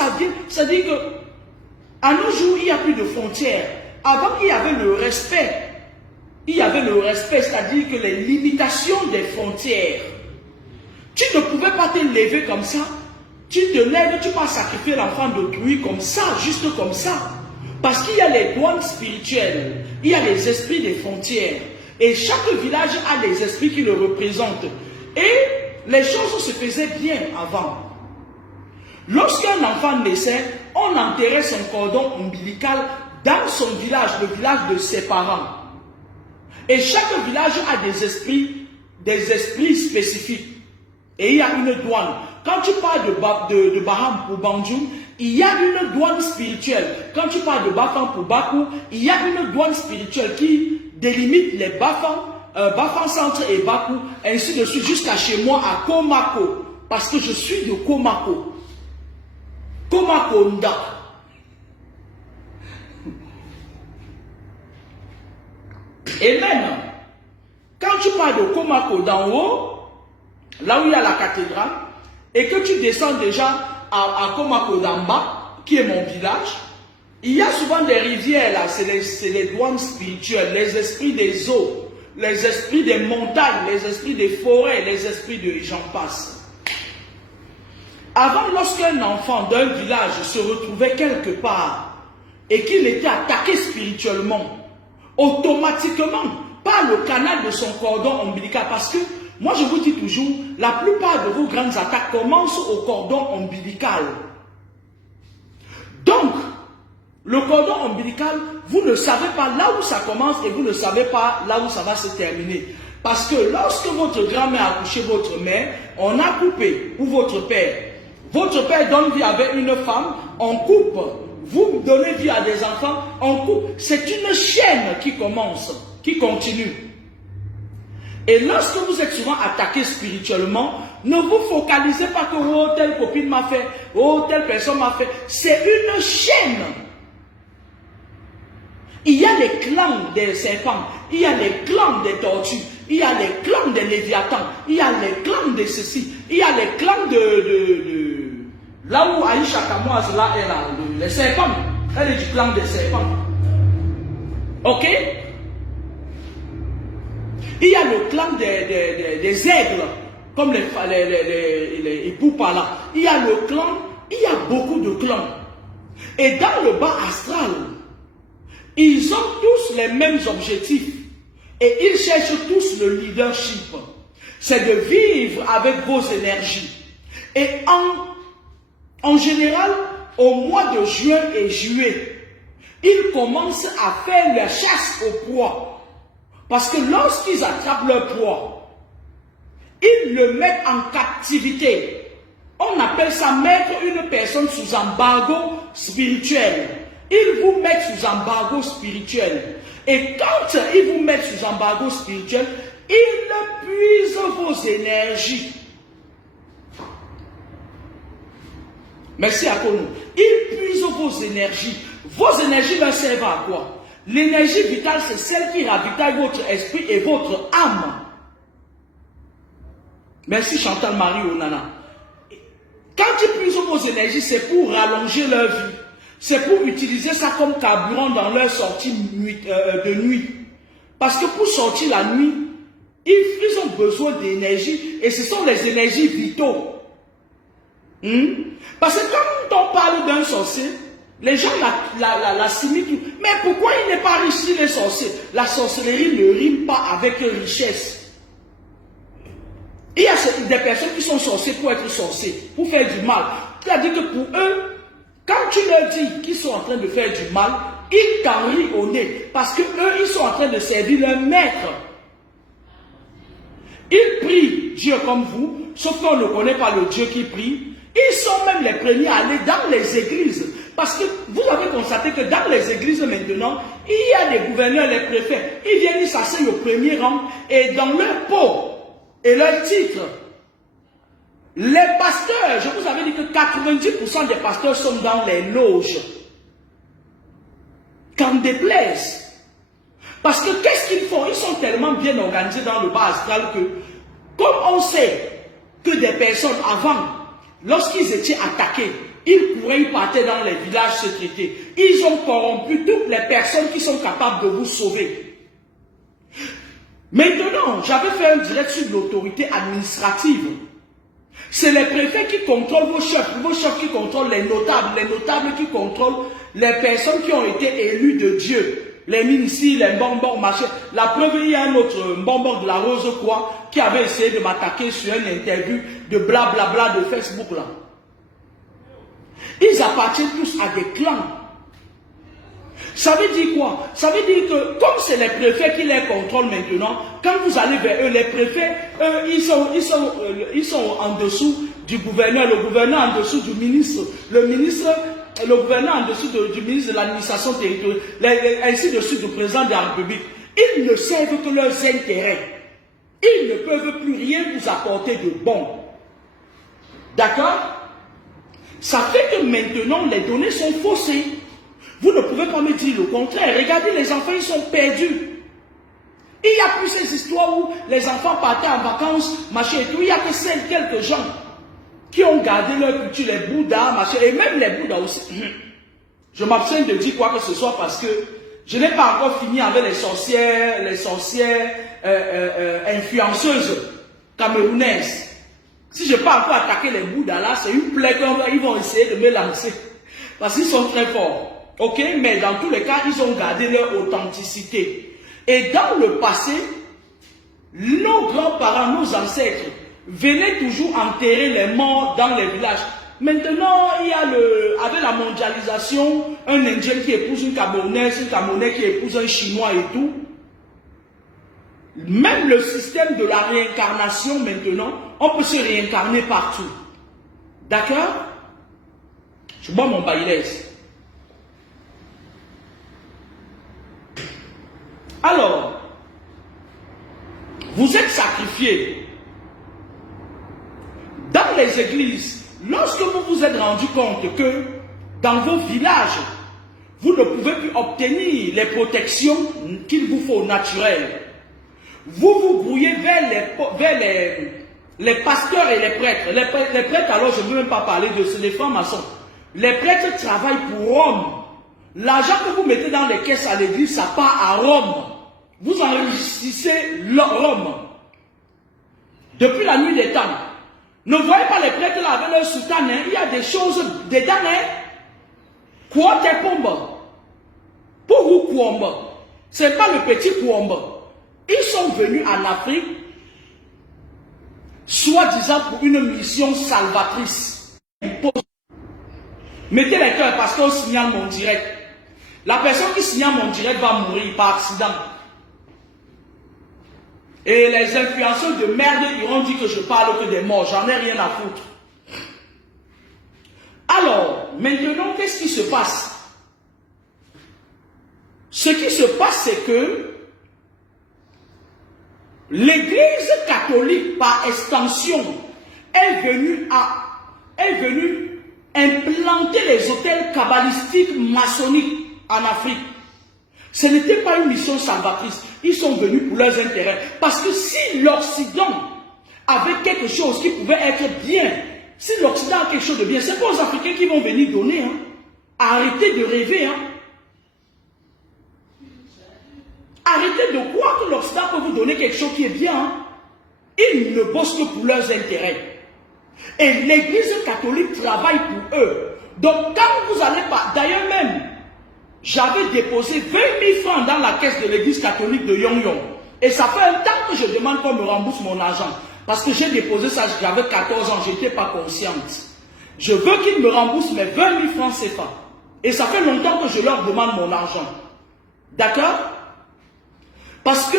ça vient, ça dit que à nos jours, il n'y a plus de frontières. Avant, il y avait le respect. Il y avait le respect, c'est-à-dire que les limitations des frontières. Tu ne pouvais pas te lever comme ça. Tu te lèves, tu vas sacrifier l'enfant d'autrui comme ça, juste comme ça. Parce qu'il y a les douanes spirituelles, il y a les esprits des frontières. Et chaque village a les esprits qui le représentent. Et les choses se faisaient bien avant. Lorsqu'un enfant naissait, on enterrait son cordon ombilical dans son village, le village de ses parents. Et chaque village a des esprits spécifiques. Et il y a une douane. Quand tu parles de Baham pour Banjoum, il y a une douane spirituelle. Quand tu parles de Bafan pour Bakou, il y a une douane spirituelle qui délimite les Bafan Centre et Bakou, ainsi de suite, jusqu'à chez moi à Komako. Parce que je suis de Komako. Komako Nda. Et même, quand tu parles de Komako d'en haut, là où il y a la cathédrale, et que tu descends déjà à Komako d'en bas, qui est mon village, il y a souvent des rivières là, c'est les douanes spirituelles, les esprits des eaux, les esprits des montagnes, les esprits des forêts, les esprits de j'en passe. Avant, lorsqu'un enfant d'un village se retrouvait quelque part et qu'il était attaqué spirituellement, automatiquement, par le canal de son cordon ombilical, parce que moi je vous dis toujours, la plupart de vos grandes attaques commencent au cordon ombilical. Donc, le cordon ombilical, vous ne savez pas là où ça commence et vous ne savez pas là où ça va se terminer. Parce que lorsque votre grand-mère a couché votre mère, on a coupé, ou votre père. Votre père donne vie avec une femme, on coupe. Vous donnez vie à des enfants, on coupe. C'est une chaîne qui commence, qui continue. Et lorsque vous êtes souvent attaqué spirituellement, ne vous focalisez pas que oh, telle copine m'a fait, oh, telle personne m'a fait. C'est une chaîne. Il y a les clans des serpents, il y a les clans des tortues, il y a les clans des léviathans, il y a les clans de ceci, il y a les clans là où Aïcha Kamoise là est là, les serpents, elle est du clan des serpents. Ok? Il y a le clan des aigles, comme les Ipoupa là. Il y a le clan, il y a beaucoup de clans. Et dans le bas astral, ils ont tous les mêmes objectifs. Et ils cherchent tous le leadership. C'est de vivre avec vos énergies. Et en général, au mois de juin et juillet, ils commencent à faire la chasse au poids. Parce que lorsqu'ils attrapent leur poids, ils le mettent en captivité. On appelle ça mettre une personne sous embargo spirituel. Ils vous mettent sous embargo spirituel. Et quand ils vous mettent sous embargo spirituel, ils puisent vos énergies. Merci à Kono. Ils puisent vos énergies. Vos énergies leur servent à quoi? L'énergie vitale, c'est celle qui ravitaille votre esprit et votre âme. Merci Chantal Marie Onana. Quand ils puisent vos énergies, c'est pour rallonger leur vie. C'est pour utiliser ça comme carburant dans leur sortie de nuit. Parce que pour sortir la nuit, ils ont besoin d'énergie et ce sont les énergies vitaux. Parce que quand on parle d'un sorcier, les gens l'assimilent. Mais pourquoi il n'est pas riche s'il est sorcier? La sorcellerie ne rime pas avec richesse. Il y a des personnes qui sont sorciers pour être sorciers, pour faire du mal. C'est-à-dire que pour eux, quand tu leur dis qu'ils sont en train de faire du mal, ils t'en rient au nez. Parce que eux, ils sont en train de servir leur maître. Ils prient Dieu comme vous, sauf qu'on ne connaît pas le Dieu qui prie. Ils sont même les premiers à aller dans les églises. Parce que vous avez constaté que dans les églises maintenant, il y a les gouverneurs, les préfets. Ils viennent s'asseoir au premier rang et dans leur peau et leur titre. Les pasteurs, je vous avais dit que 90% des pasteurs sont dans les loges. Qu'en déplaise. Parce que qu'est-ce qu'ils font? Ils sont tellement bien organisés dans le bas astral que, comme on sait que des personnes avant, lorsqu'ils étaient attaqués, Ils couraient, ils partaient dans les villages se traiter. Ils ont corrompu toutes les personnes qui sont capables de vous sauver. Maintenant, j'avais fait un direct sur l'autorité administrative. C'est les préfets qui contrôlent vos chefs qui contrôlent les notables qui contrôlent les personnes qui ont été élues de Dieu. Les ministres, les bonbons, machin. La preuve, il y a un autre bonbon de la Rose quoi qui avait essayé de m'attaquer sur une interview de blablabla de Facebook là. Ils appartiennent tous à des clans. Ça veut dire quoi? Ça veut dire que comme c'est les préfets qui les contrôlent maintenant, quand vous allez vers eux, les préfets, ils sont en dessous du gouverneur, le gouverneur en dessous du ministre, le gouverneur en dessous du ministre de l'administration territoriale, ainsi de suite du président de la République. Ils ne servent que leurs intérêts. Ils ne peuvent plus rien vous apporter de bon. D'accord? Ça fait que maintenant les données sont faussées. Vous ne pouvez pas me dire le contraire. Regardez, les enfants, ils sont perdus. Il n'y a plus ces histoires où les enfants partaient en vacances, machin et tout. Il n'y a que quelques gens qui ont gardé leur culture, les Bouddhas, machin, et même les Bouddhas aussi. Je m'abstiens de dire quoi que ce soit parce que je n'ai pas encore fini avec les sorcières influenceuses camerounaises. Si je n'ai pas encore attaqué les Bouddhas là, c'est une plaie qu'ils vont essayer de me lancer. Parce qu'ils sont très forts. Ok, mais dans tous les cas, ils ont gardé leur authenticité. Et dans le passé, nos grands-parents, nos ancêtres, venaient toujours enterrer les morts dans les villages. Maintenant, il y a avec la mondialisation, un Indien qui épouse une Camerounaise, un Camerounais qui épouse un Chinois et tout. Même le système de la réincarnation maintenant, on peut se réincarner partout. D'accord? Je bois mon baïlès. Alors, vous êtes sacrifiés dans les églises. Lorsque vous vous êtes rendu compte que dans vos villages, vous ne pouvez plus obtenir les protections qu'il vous faut naturelles, vous vous brouillez vers les pasteurs et les prêtres. Les prêtres, alors je ne veux même pas parler de ces francs-maçons. Les prêtres travaillent pour Rome. L'argent que vous mettez dans les caisses à l'église, ça part à Rome. Vous enrichissez Rome. Depuis la nuit des temps. Ne voyez pas les prêtres là avec leur soutane. Il y a des choses dedans. Quoi t'es pombe? Pour vous, Kouomba. Ce n'est pas le petit Kouomba. Ils sont venus en Afrique, soi-disant pour une mission salvatrice. Mettez les cœurs parce qu'on signale mon direct. La personne qui signale mon direct va mourir par accident. Et les influenceurs de merde iront dire que je parle que des morts. J'en ai rien à foutre. Alors, maintenant, qu'est-ce qui se passe? Ce qui se passe, c'est que l'Église catholique, par extension, est venue implanter les hôtels kabbalistiques maçonniques en Afrique. Ce n'était pas une mission salvatrice. Ils sont venus pour leurs intérêts. Parce que si l'Occident avait quelque chose qui pouvait être bien, si l'Occident a quelque chose de bien, c'est pas aux Africains qui vont venir donner. Hein. Arrêtez de rêver. Hein. Arrêtez de croire que l'Occident peut vous donner quelque chose qui est bien. Hein. Ils ne bossent que pour leurs intérêts. Et l'Église catholique travaille pour eux. Donc quand vous allez pas, d'ailleurs même, j'avais déposé 20 000 francs dans la caisse de l'église catholique de Yong-Yong. Et ça fait un temps que je demande qu'on me rembourse mon argent. Parce que j'ai déposé ça, j'avais 14 ans, je n'étais pas consciente. Je veux qu'ils me remboursent mes 20 000 francs CFA. Et ça fait longtemps que je leur demande mon argent. D'accord? Parce que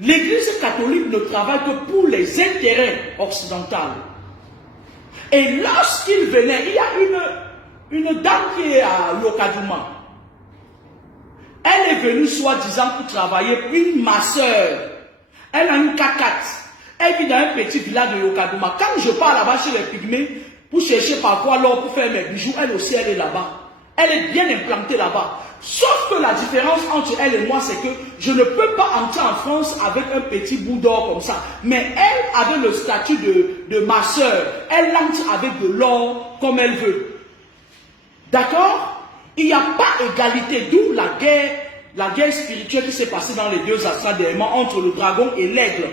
l'église catholique ne travaille que pour les intérêts occidentaux. Et lorsqu'ils venaient, il y a une dame qui est à Yokaduma. Elle est venue soi-disant pour travailler pour une masseur. Elle a une cacate. Elle vit dans un petit village de Yokaduma. Quand je pars là-bas chez les pygmées, pour chercher parfois l'or pour faire mes bijoux, elle aussi elle est là-bas. Elle est bien implantée là-bas. Sauf que la différence entre elle et moi, c'est que je ne peux pas entrer en France avec un petit bout d'or comme ça. Mais elle avait le statut de ma soeur. Elle entre avec de l'or comme elle veut. D'accord? Il n'y a pas égalité, d'où la guerre spirituelle qui s'est passée dans les deux astrales dernièrement entre le dragon et l'aigle.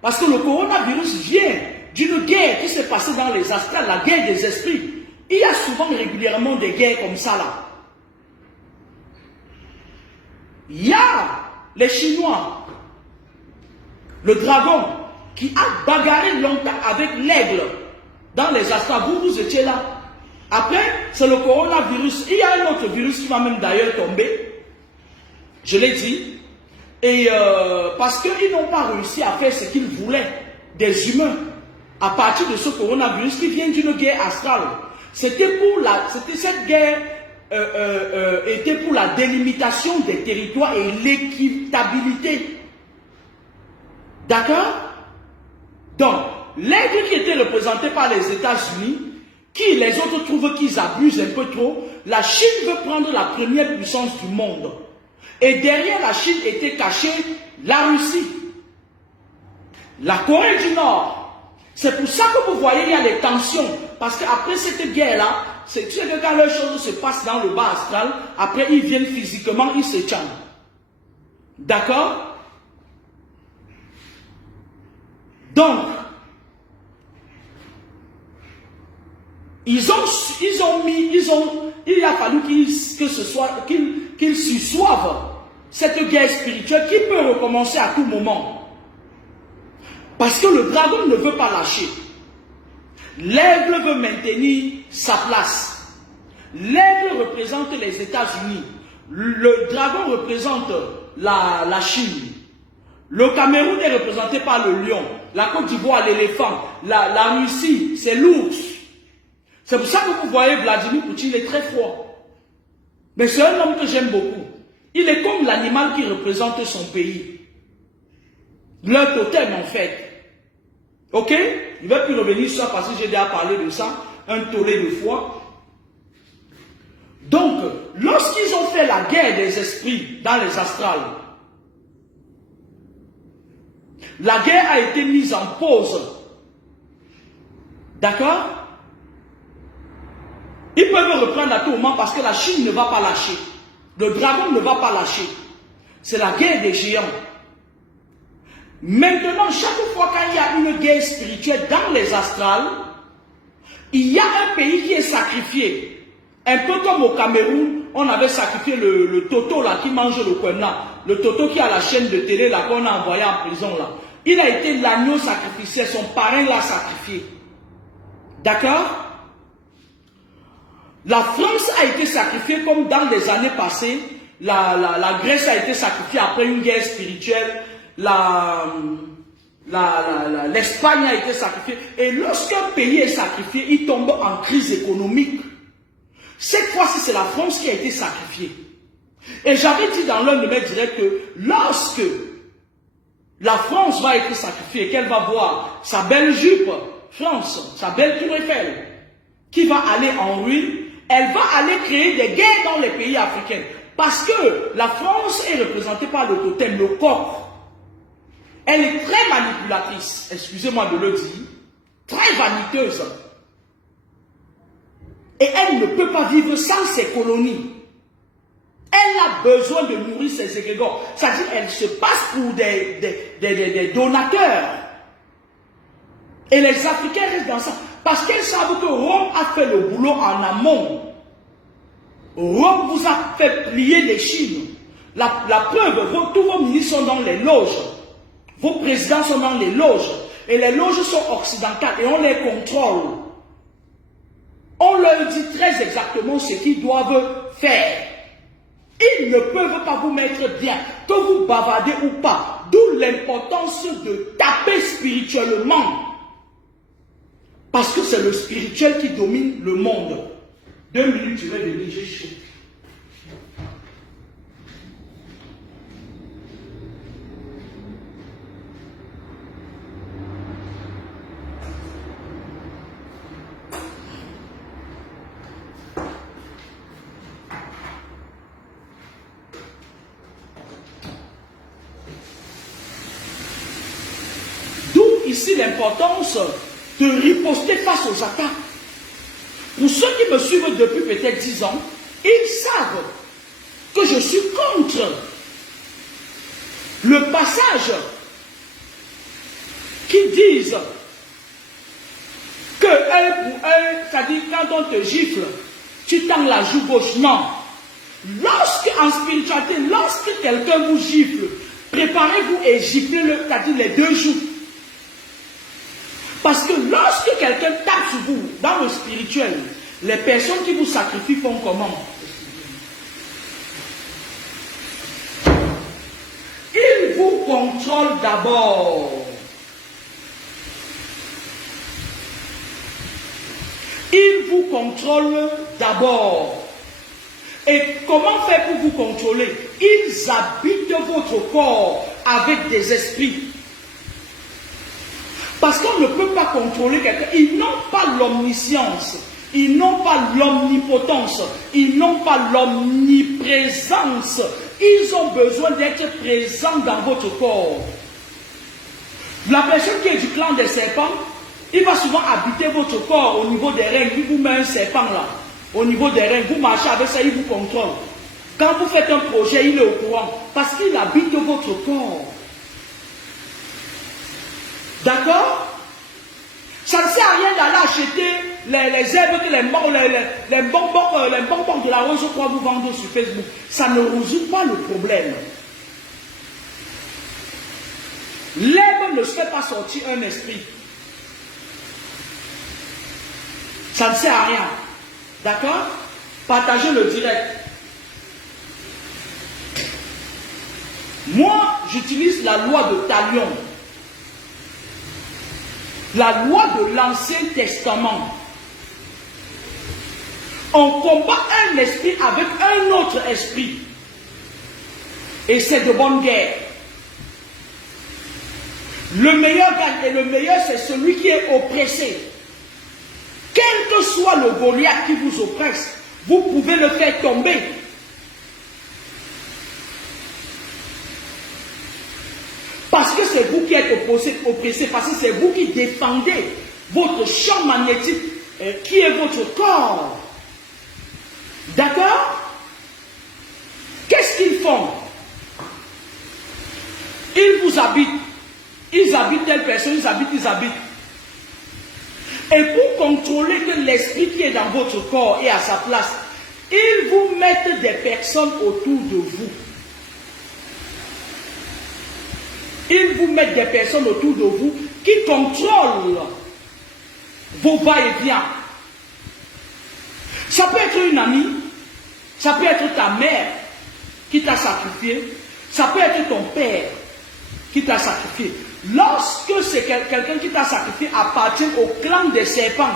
Parce que le coronavirus vient d'une guerre qui s'est passée dans les astrales, la guerre des esprits. Il y a souvent régulièrement des guerres comme ça là. Il y a les Chinois, le dragon, qui a bagarré longtemps avec l'aigle dans les astrales. Vous étiez là. Après, c'est le coronavirus. Il y a un autre virus qui va même d'ailleurs tomber. Je l'ai dit. Et parce qu'ils n'ont pas réussi à faire ce qu'ils voulaient des humains à partir de ce coronavirus qui vient d'une guerre astrale. Cette guerre était pour la délimitation des territoires et l'équitabilité. D'accord? Donc, l'aigle qui était représenté par les États-Unis, qui les autres trouvent qu'ils abusent un peu trop, la Chine veut prendre la première puissance du monde. Et derrière la Chine était cachée la Russie, la Corée du Nord. C'est pour ça que vous voyez, il y a des tensions. Parce qu'après cette guerre-là, c'est que quand les choses se passent dans le bas astral, après ils viennent physiquement, ils se tiennent. D'accord? Donc, il a fallu qu'ils sussoivent cette guerre spirituelle qui peut recommencer à tout moment. Parce que le dragon ne veut pas lâcher. L'aigle veut maintenir sa place. L'aigle représente les États-Unis. Le dragon représente la Chine. Le Cameroun est représenté par le lion. La Côte d'Ivoire, l'éléphant. La Russie, c'est l'ours. C'est pour ça que vous voyez Vladimir Poutine, il est très froid. Mais c'est un homme que j'aime beaucoup. Il est comme l'animal qui représente son pays. Leur totem en fait. Ok? Il ne va plus revenir sur ça parce que j'ai déjà parlé de ça. Un tollé de fois. Donc, lorsqu'ils ont fait la guerre des esprits dans les astrales, la guerre a été mise en pause. D'accord? Ils peuvent reprendre à tout moment parce que la Chine ne va pas lâcher. Le dragon ne va pas lâcher. C'est la guerre des géants. Maintenant, chaque fois qu'il y a une guerre spirituelle dans les astrales, il y a un pays qui est sacrifié. Un peu comme au Cameroun, on avait sacrifié le Toto là, qui mange le coin là. Le Toto qui a la chaîne de télé là, qu'on a envoyé en prison là. Il a été l'agneau sacrificiel, son parrain l'a sacrifié. D'accord? La France a été sacrifiée comme dans les années passées. La Grèce a été sacrifiée après une guerre spirituelle. L'Espagne a été sacrifiée. Et lorsqu'un pays est sacrifié, il tombe en crise économique. Cette fois-ci, c'est la France qui a été sacrifiée. Et j'avais dit dans l'un de mes directs que lorsque la France va être sacrifiée, qu'elle va voir sa belle jupe, France, sa belle tour Eiffel, qui va aller en ruine, elle va aller créer des guerres dans les pays africains. Parce que la France est représentée par le totem, le coq. Elle est très manipulatrice, excusez-moi de le dire, très vaniteuse. Et elle ne peut pas vivre sans ses colonies. Elle a besoin de nourrir ses égrégores. C'est-à-dire qu'elle se passe pour des donateurs. Et les Africains restent dans ça. Parce qu'elles savent que Rome a fait le boulot en amont. Rome vous a fait plier les Chines. La preuve, tous vos ministres sont dans les loges. Vos présidents sont dans les loges. Et les loges sont occidentales et on les contrôle. On leur dit très exactement ce qu'ils doivent faire. Ils ne peuvent pas vous mettre bien, que vous bavardez ou pas. D'où l'importance de taper spirituellement. Parce que c'est le spirituel qui domine le monde. 2 minutes, je vais venir, j'ai chaud. ici l'importance de riposter face aux attaques. Pour ceux qui me suivent depuis peut-être 10 ans, ils savent que je suis contre le passage qui disent que un pour un, c'est-à-dire quand on te gifle, tu tends la joue gauche. Non. Lorsque, en spiritualité, lorsque quelqu'un vous gifle, préparez-vous et giflez-le, c'est-à-dire les deux joues. Parce que lorsque quelqu'un tape sur vous, dans le spirituel, les personnes qui vous sacrifient font comment? Ils vous contrôlent d'abord. Ils vous contrôlent d'abord. Et comment faire pour vous contrôler? Ils habitent votre corps avec des esprits. Parce qu'on ne peut pas contrôler quelqu'un. Ils n'ont pas l'omniscience. Ils n'ont pas l'omnipotence. Ils n'ont pas l'omniprésence. Ils ont besoin d'être présents dans votre corps. La personne qui est du clan des serpents, il va souvent habiter votre corps au niveau des reins. Il vous met un serpent là, au niveau des reins. Vous marchez avec ça, il vous contrôle. Quand vous faites un projet, il est au courant. Parce qu'il habite votre corps. D'accord? Ça ne sert à rien d'aller acheter les herbes que les bonbons de la rose, je crois, vous vendez sur Facebook. Ça ne résout pas le problème. L'herbe ne se fait pas sortir un esprit. Ça ne sert à rien. D'accord? Partagez le direct. Moi, j'utilise la loi de Talion. La loi de l'Ancien Testament. On combat un esprit avec un autre esprit. Et c'est de bonne guerre. Le meilleur gagne. Et le meilleur, c'est celui qui est oppressé. Quel que soit le Goliath qui vous oppresse, vous pouvez le faire tomber. Parce que c'est vous qui êtes oppressé, parce que c'est vous qui défendez votre champ magnétique qui est votre corps. D'accord? Qu'est-ce qu'ils font? Ils vous habitent. Ils habitent telle personne, ils habitent. Et pour contrôler que l'esprit qui est dans votre corps est à sa place, ils vous mettent des personnes autour de vous. Ils vous mettent des personnes autour de vous qui contrôlent vos va-et-vient. Ça peut être une amie, ça peut être ta mère qui t'a sacrifié, ça peut être ton père qui t'a sacrifié. Lorsque c'est quelqu'un qui t'a sacrifié appartient au clan des serpents,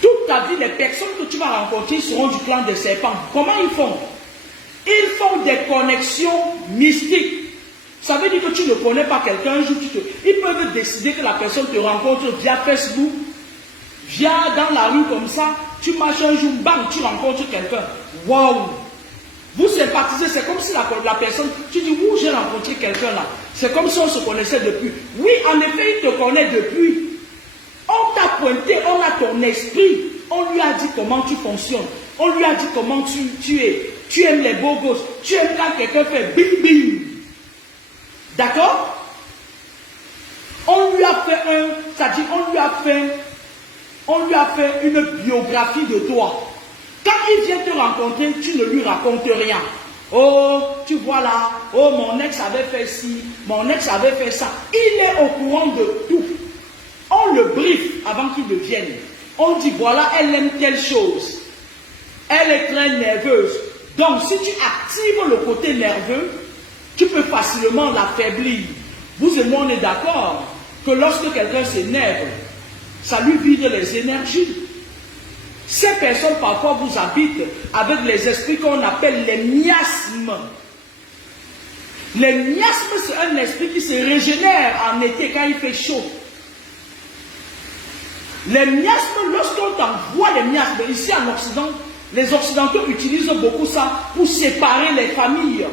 toute ta vie, les personnes que tu vas rencontrer seront du clan des serpents. Comment ils font? Ils font des connexions mystiques. Ça veut dire que tu ne connais pas quelqu'un, un jour ils peuvent décider que la personne te rencontre via Facebook, via dans la rue comme ça, tu marches un jour, bang, tu rencontres quelqu'un. Waouh! Vous sympathisez, c'est comme si la personne, tu dis, où j'ai rencontré quelqu'un là? C'est comme si on se connaissait depuis. Oui, en effet, il te connaît depuis. On t'a pointé, on a ton esprit, on lui a dit comment tu fonctionnes, on lui a dit comment tu es. Tu aimes les beaux gosses, tu aimes quand quelqu'un fait bing bing. D'accord? On lui a fait c'est-à-dire on lui a fait une biographie de toi. Quand il vient te rencontrer, tu ne lui racontes rien. Oh, tu vois là, oh, mon ex avait fait ci, mon ex avait fait ça. Il est au courant de tout. On le brief avant qu'il ne vienne. On dit, voilà, elle aime telle chose. Elle est très nerveuse. Donc, si tu actives le côté nerveux, tu peux facilement l'affaiblir. Vous et moi, on est d'accord que lorsque quelqu'un s'énerve, ça lui vide les énergies. Ces personnes parfois vous habitent avec les esprits qu'on appelle les miasmes. Les miasmes, c'est un esprit qui se régénère en été quand il fait chaud. Les miasmes, lorsqu'on t'envoie les miasmes, ici en Occident, les Occidentaux utilisent beaucoup ça pour séparer les familles.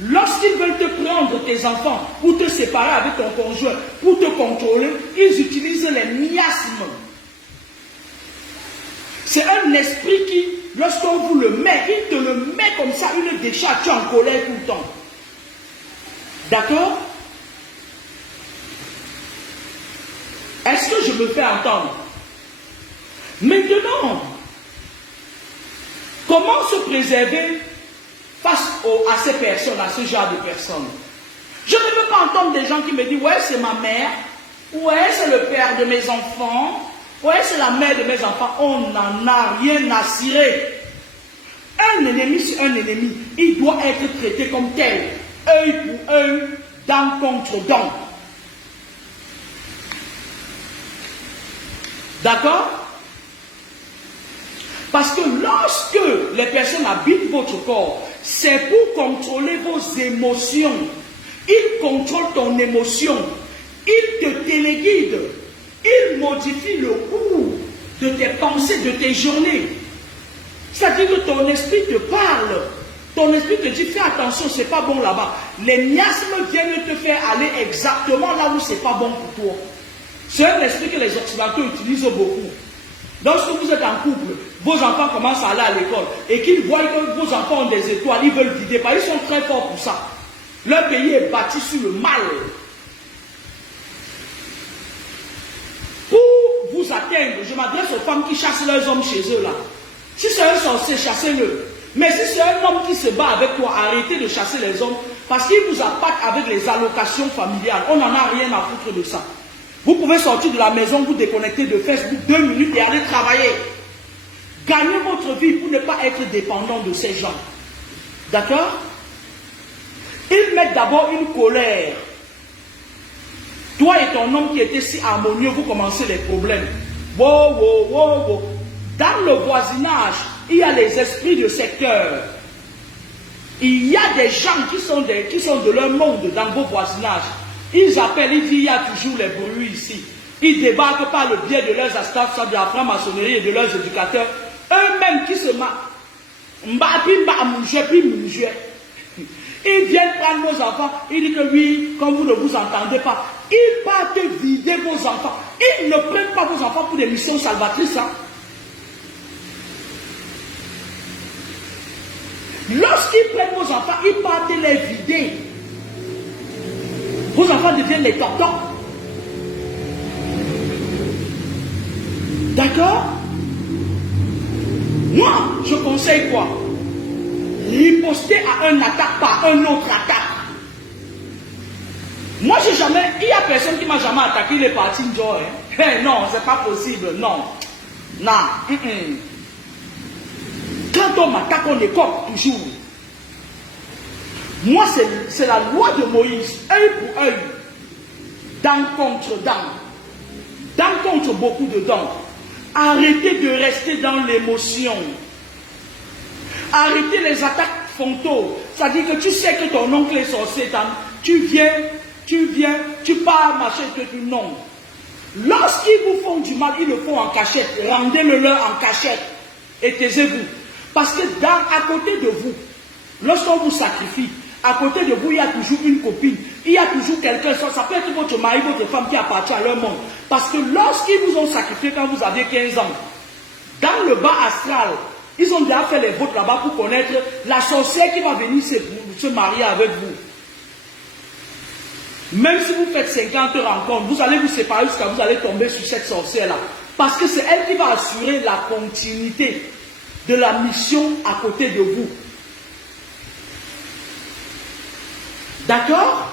Lorsqu'ils veulent te prendre tes enfants ou te séparer avec ton conjoint, pour te contrôler, ils utilisent les miasmes. C'est un esprit qui, lorsqu'on vous le met, il te le met comme ça, une décharge, tu es en colère tout le temps. D'accord? Est-ce que je me fais entendre? Maintenant, comment se préserver face à ces personnes, à ce genre de personnes? Je ne veux pas entendre des gens qui me disent, ouais, c'est ma mère, ouais, c'est le père de mes enfants, ouais, c'est la mère de mes enfants. On n'en a rien à cirer. Un ennemi, c'est un ennemi. Il doit être traité comme tel. Œil pour œil, dent contre dent. D'accord? Parce que lorsque les personnes habitent votre corps, c'est pour contrôler vos émotions. Ils contrôlent ton émotion. Ils te téléguident. Ils modifient le cours de tes pensées, de tes journées. C'est-à-dire que ton esprit te parle. Ton esprit te dit, fais attention, c'est pas bon là-bas. Les miasmes viennent te faire aller exactement là où c'est pas bon pour toi. C'est un esprit que les Occidentaux utilisent beaucoup. Lorsque vous êtes en couple, vos enfants commencent à aller à l'école et qu'ils voient que vos enfants ont des étoiles, ils veulent vider. Ils sont très forts pour ça. Leur pays est bâti sur le mal. Pour vous atteindre, je m'adresse aux femmes qui chassent leurs hommes chez eux là. Si c'est un sorcier, chassez-le. Mais si c'est un homme qui se bat avec toi, arrêtez de chasser les hommes parce qu'il vous appâte avec les allocations familiales. On n'en a rien à foutre de ça. Vous pouvez sortir de la maison, vous déconnecter de Facebook 2 minutes et aller travailler. Gagnez votre vie pour ne pas être dépendant de ces gens. D'accord? Ils mettent d'abord une colère. Toi et ton homme qui était si harmonieux, vous commencez les problèmes. Wow, wow, wow, wow. Dans le voisinage, il y a les esprits de secteur. Il y a des gens qui sont de leur monde dans vos voisinages. Ils appellent, ils disent, il y a toujours les bruits ici. Ils débarquent par le biais de leurs astrafs, de la franc-maçonnerie et de leurs éducateurs. Eux-mêmes qui se marrent. Ils viennent prendre nos enfants. Ils disent que oui, comme vous ne vous entendez pas, ils partent vider vos enfants. Ils ne prennent pas vos enfants pour des missions salvatrices. Hein. Lorsqu'ils prennent vos enfants, ils partent les vider. Vos enfants deviennent les tontons. D'accord? Moi, je conseille quoi? Riposter à un attaque par un autre attaque. Moi, j'ai jamais... Il n'y a personne qui m'a jamais attaqué, il est parti une joie. Hein? Hey, non, c'est pas possible, non. Non. Quand on m'attaque, on écope toujours. Moi, c'est la loi de Moïse, œil pour œil, dent contre dent, dent contre beaucoup de dents. Arrêtez de rester dans l'émotion. Arrêtez les attaques frontales. C'est-à-dire que tu sais que ton oncle est sorcier, tu viens, tu pars, machin, non. Lorsqu'ils vous font du mal, ils le font en cachette. Rendez-le leur en cachette et taisez-vous. Parce que à côté de vous, lorsqu'on vous sacrifie, à côté de vous, il y a toujours une copine, il y a toujours quelqu'un, ça peut être votre mari, votre femme qui appartient à leur monde. Parce que lorsqu'ils vous ont sacrifié quand vous aviez 15 ans, dans le bas astral, ils ont déjà fait les votes là-bas pour connaître la sorcière qui va venir se marier avec vous. Même si vous faites 50 rencontres, vous allez vous séparer jusqu'à vous allez tomber sur cette sorcière-là. Parce que c'est elle qui va assurer la continuité de la mission à côté de vous. D'accord?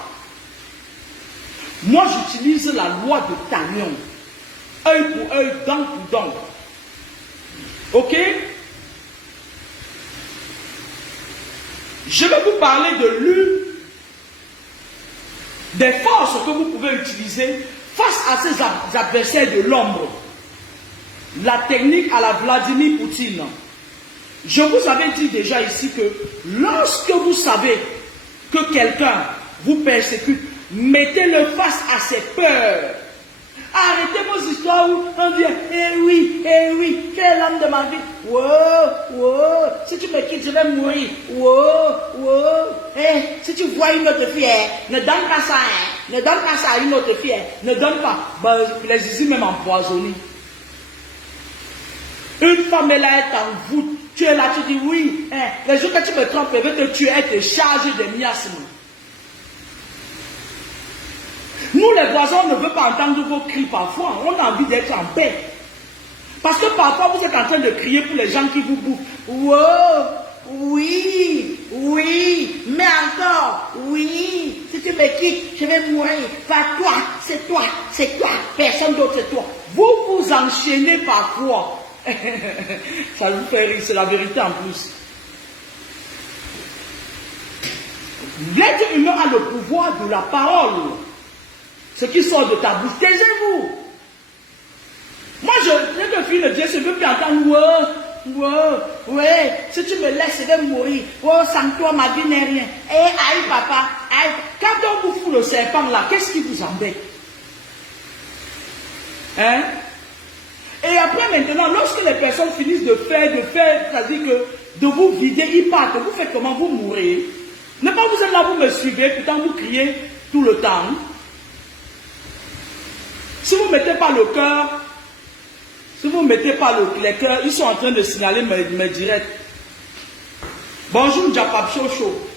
Moi, j'utilise la loi de Talion. Œil pour œil, dent pour dent. Ok? Je vais vous parler de l'une des forces que vous pouvez utiliser face à ces adversaires de l'ombre. La technique à la Vladimir Poutine. Je vous avais dit déjà ici que lorsque vous savez que quelqu'un vous persécute, mettez-le face à ses peurs. Arrêtez vos histoires où on dit, eh oui, tu es l'homme de ma vie. Wow, si tu me quittes, je vais mourir. Si tu vois une autre fille, ne donne pas ça, ne donne pas ça à une autre fille, ne donne pas. Ben, les zizi même empoisonnés. Une femme est là, elle t'envoûte. Tu es là, tu dis oui. Les jours que tu me trompes, elle veut te tuer, elle te charge de miasmes. Nous, les voisins, on ne veut pas entendre vos cris parfois. On a envie d'être en paix. Parce que parfois, vous êtes en train de crier pour les gens qui vous bouffent. Oui, mais encore, oui. Si tu me quittes, je vais mourir. Pas toi, c'est toi, personne d'autre, c'est toi. Vous vous enchaînez parfois. Ça vous fait rire, c'est la vérité en plus. L'être humain a le pouvoir de la parole. Ce qui sort de ta bouche, taisez-vous. Moi, je me fie le Dieu, je ne veux plus entendre, si tu me laisses, je vais mourir. Sans toi, ma vie n'est rien. Aïe, papa, aïe. Quand on vous fout le serpent là, qu'est-ce qui vous embête? Et après, maintenant, lorsque les personnes finissent de faire, c'est-à-dire que de vous vider, ils partent. Vous faites comment? Vous mourrez. Ne pas vous êtes là, vous me suivez, pourtant vous criez tout le temps. Si vous ne mettez pas le cœur, si vous ne mettez pas les cœurs, ils sont en train de signaler mes directs. Bonjour, Japap Chocho.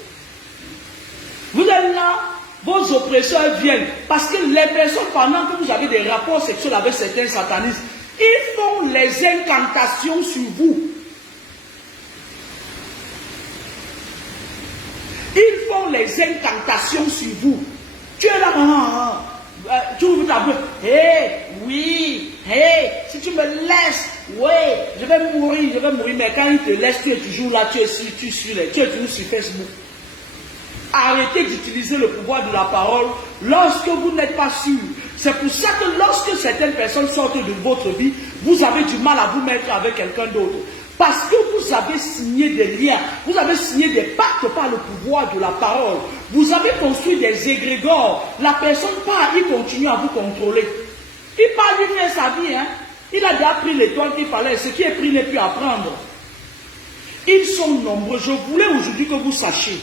Vous êtes là, vos oppresseurs viennent. Parce que les personnes, pendant que vous avez des rapports sexuels avec certains satanistes, ils font les incantations sur vous. Ils font les incantations sur vous. Tu es là, tu ouvres ta bouche. Si tu me laisses, je vais mourir. Mais quand ils te laissent, tu es toujours là, tu es toujours sur Facebook. Arrêtez d'utiliser le pouvoir de la parole lorsque vous n'êtes pas sûr. C'est pour ça que lorsque certaines personnes sortent de votre vie, vous avez du mal à vous mettre avec quelqu'un d'autre. Parce que vous avez signé des liens, vous avez signé des pactes par le pouvoir de la parole. Vous avez construit des égrégores. La personne part, il continue à vous contrôler. Il part, lui fait sa vie. Il a déjà pris l'étoile qu'il fallait. Ce qui est pris n'est plus à prendre. Ils sont nombreux. Je voulais aujourd'hui que vous sachiez.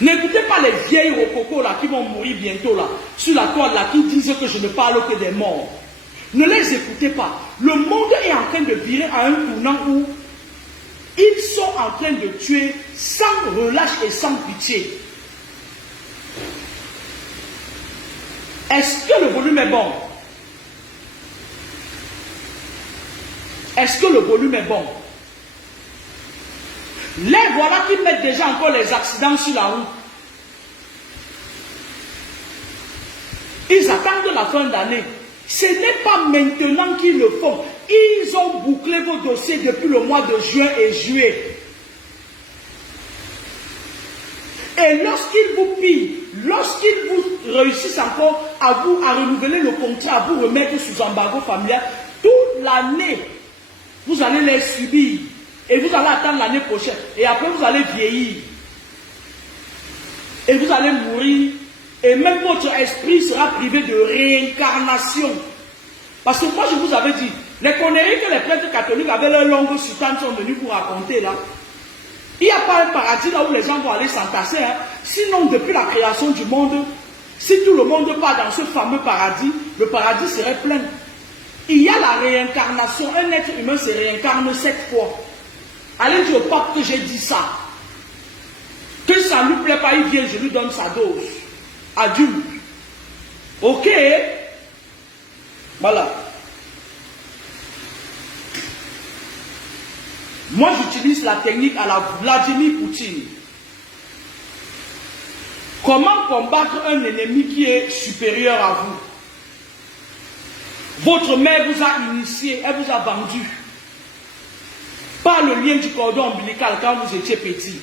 N'écoutez pas les vieilles rococos là qui vont mourir bientôt là, sur la toile là, qui disent que je ne parle que des morts. Ne les écoutez pas. Le monde est en train de virer à un tournant où ils sont en train de tuer sans relâche et sans pitié. Est-ce que le volume est bon? Est-ce que le volume est bon? Les voilà qui mettent déjà encore les accidents sur la route. Ils attendent la fin d'année. Ce n'est pas maintenant qu'ils le font. Ils ont bouclé vos dossiers depuis le mois de juin et juillet. Et lorsqu'ils vous pillent, lorsqu'ils vous réussissent encore à renouveler le contrat, à vous remettre sous embargo familial, toute l'année, vous allez les subir. Et vous allez attendre l'année prochaine. Et après, vous allez vieillir. Et vous allez mourir. Et même votre esprit sera privé de réincarnation. Parce que moi, je vous avais dit, les conneries que les prêtres catholiques avec leur longue soutane sont venus vous raconter là. Il n'y a pas un paradis là où les gens vont aller s'entasser. Sinon, depuis la création du monde, si tout le monde part dans ce fameux paradis, le paradis serait plein. Il y a la réincarnation. Un être humain se réincarne 7 fois. Allez dire au pape que j'ai dit ça. Que ça ne lui plaît pas, il vient, je lui donne sa dose. Adieu. Ok? Voilà. Moi, j'utilise la technique à la Vladimir Poutine. Comment combattre un ennemi qui est supérieur à vous? Votre mère vous a initié, elle vous a vendu. Par le lien du cordon ombilical quand vous étiez petit.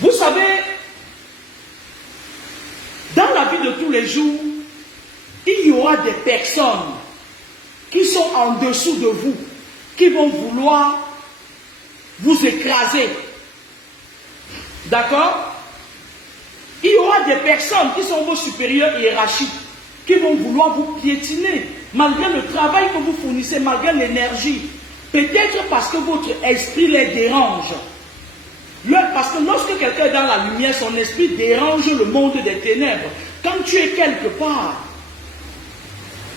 Vous savez, dans la vie de tous les jours, il y aura des personnes qui sont en dessous de vous, qui vont vouloir vous écraser. D'accord? Il y aura des personnes qui sont vos supérieurs hiérarchiques, qui vont vouloir vous piétiner, malgré le travail que vous fournissez, malgré l'énergie. Peut-être parce que votre esprit les dérange. Parce que lorsque quelqu'un est dans la lumière, son esprit dérange le monde des ténèbres. Quand tu es quelque part,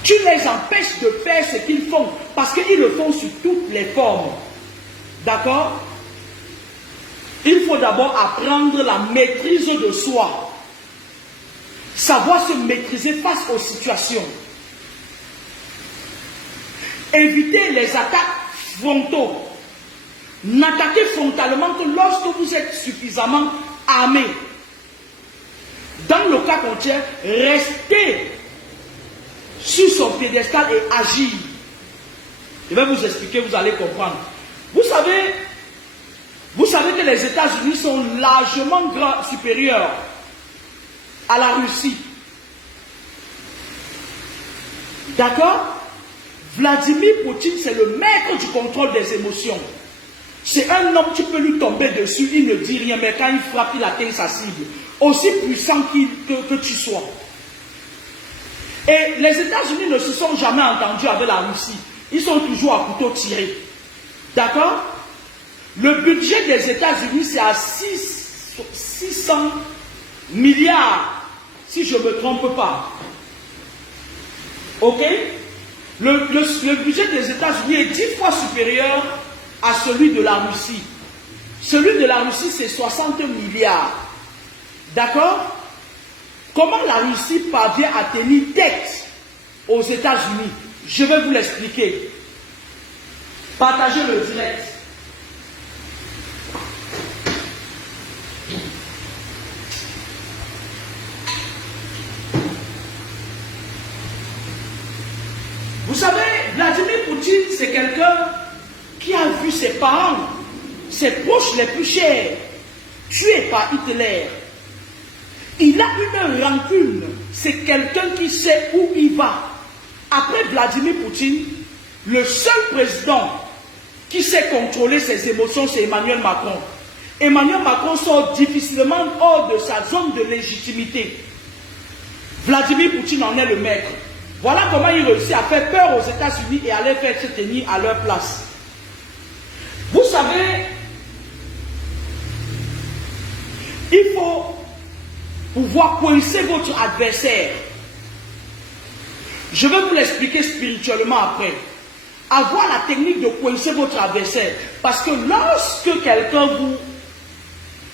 tu les empêches de faire ce qu'ils font, parce qu'ils le font sous toutes les formes. D'accord? Il faut d'abord apprendre la maîtrise de soi. Savoir se maîtriser face aux situations. Éviter les attaques frontaux. N'attaquez frontalement que lorsque vous êtes suffisamment armé. Dans le cas contraire, restez sur son piédestal et agir. Je vais vous expliquer, vous allez comprendre. Vous savez que les États-Unis sont largement supérieurs à la Russie. D'accord? Vladimir Poutine, c'est le maître du contrôle des émotions. C'est un homme, tu peux lui tomber dessus, il ne dit rien, mais quand il frappe, il atteint sa cible. Aussi puissant que tu sois. Et les États-Unis ne se sont jamais entendus avec la Russie. Ils sont toujours à couteau tiré. D'accord? Le budget des États-Unis, c'est à 600 milliards, si je ne me trompe pas. Ok? Le budget des États-Unis est 10 fois supérieur à celui de la Russie. Celui de la Russie, c'est 60 milliards. D'accord? Comment la Russie parvient à tenir tête aux États-Unis? Je vais vous l'expliquer. Partagez le direct. Vous savez, Vladimir Poutine, c'est quelqu'un qui a vu ses parents, ses proches les plus chers, tués par Hitler. Il a une rancune. C'est quelqu'un qui sait où il va. Après Vladimir Poutine, le seul président qui sait contrôler ses émotions, c'est Emmanuel Macron. Emmanuel Macron sort difficilement hors de sa zone de légitimité. Vladimir Poutine en est le maître. Voilà comment il réussit à faire peur aux États-Unis et à les faire se tenir à leur place. Vous savez, il faut pouvoir coincer votre adversaire. Je vais vous l'expliquer spirituellement après. Avoir la technique de coincer votre adversaire. Parce que lorsque quelqu'un vous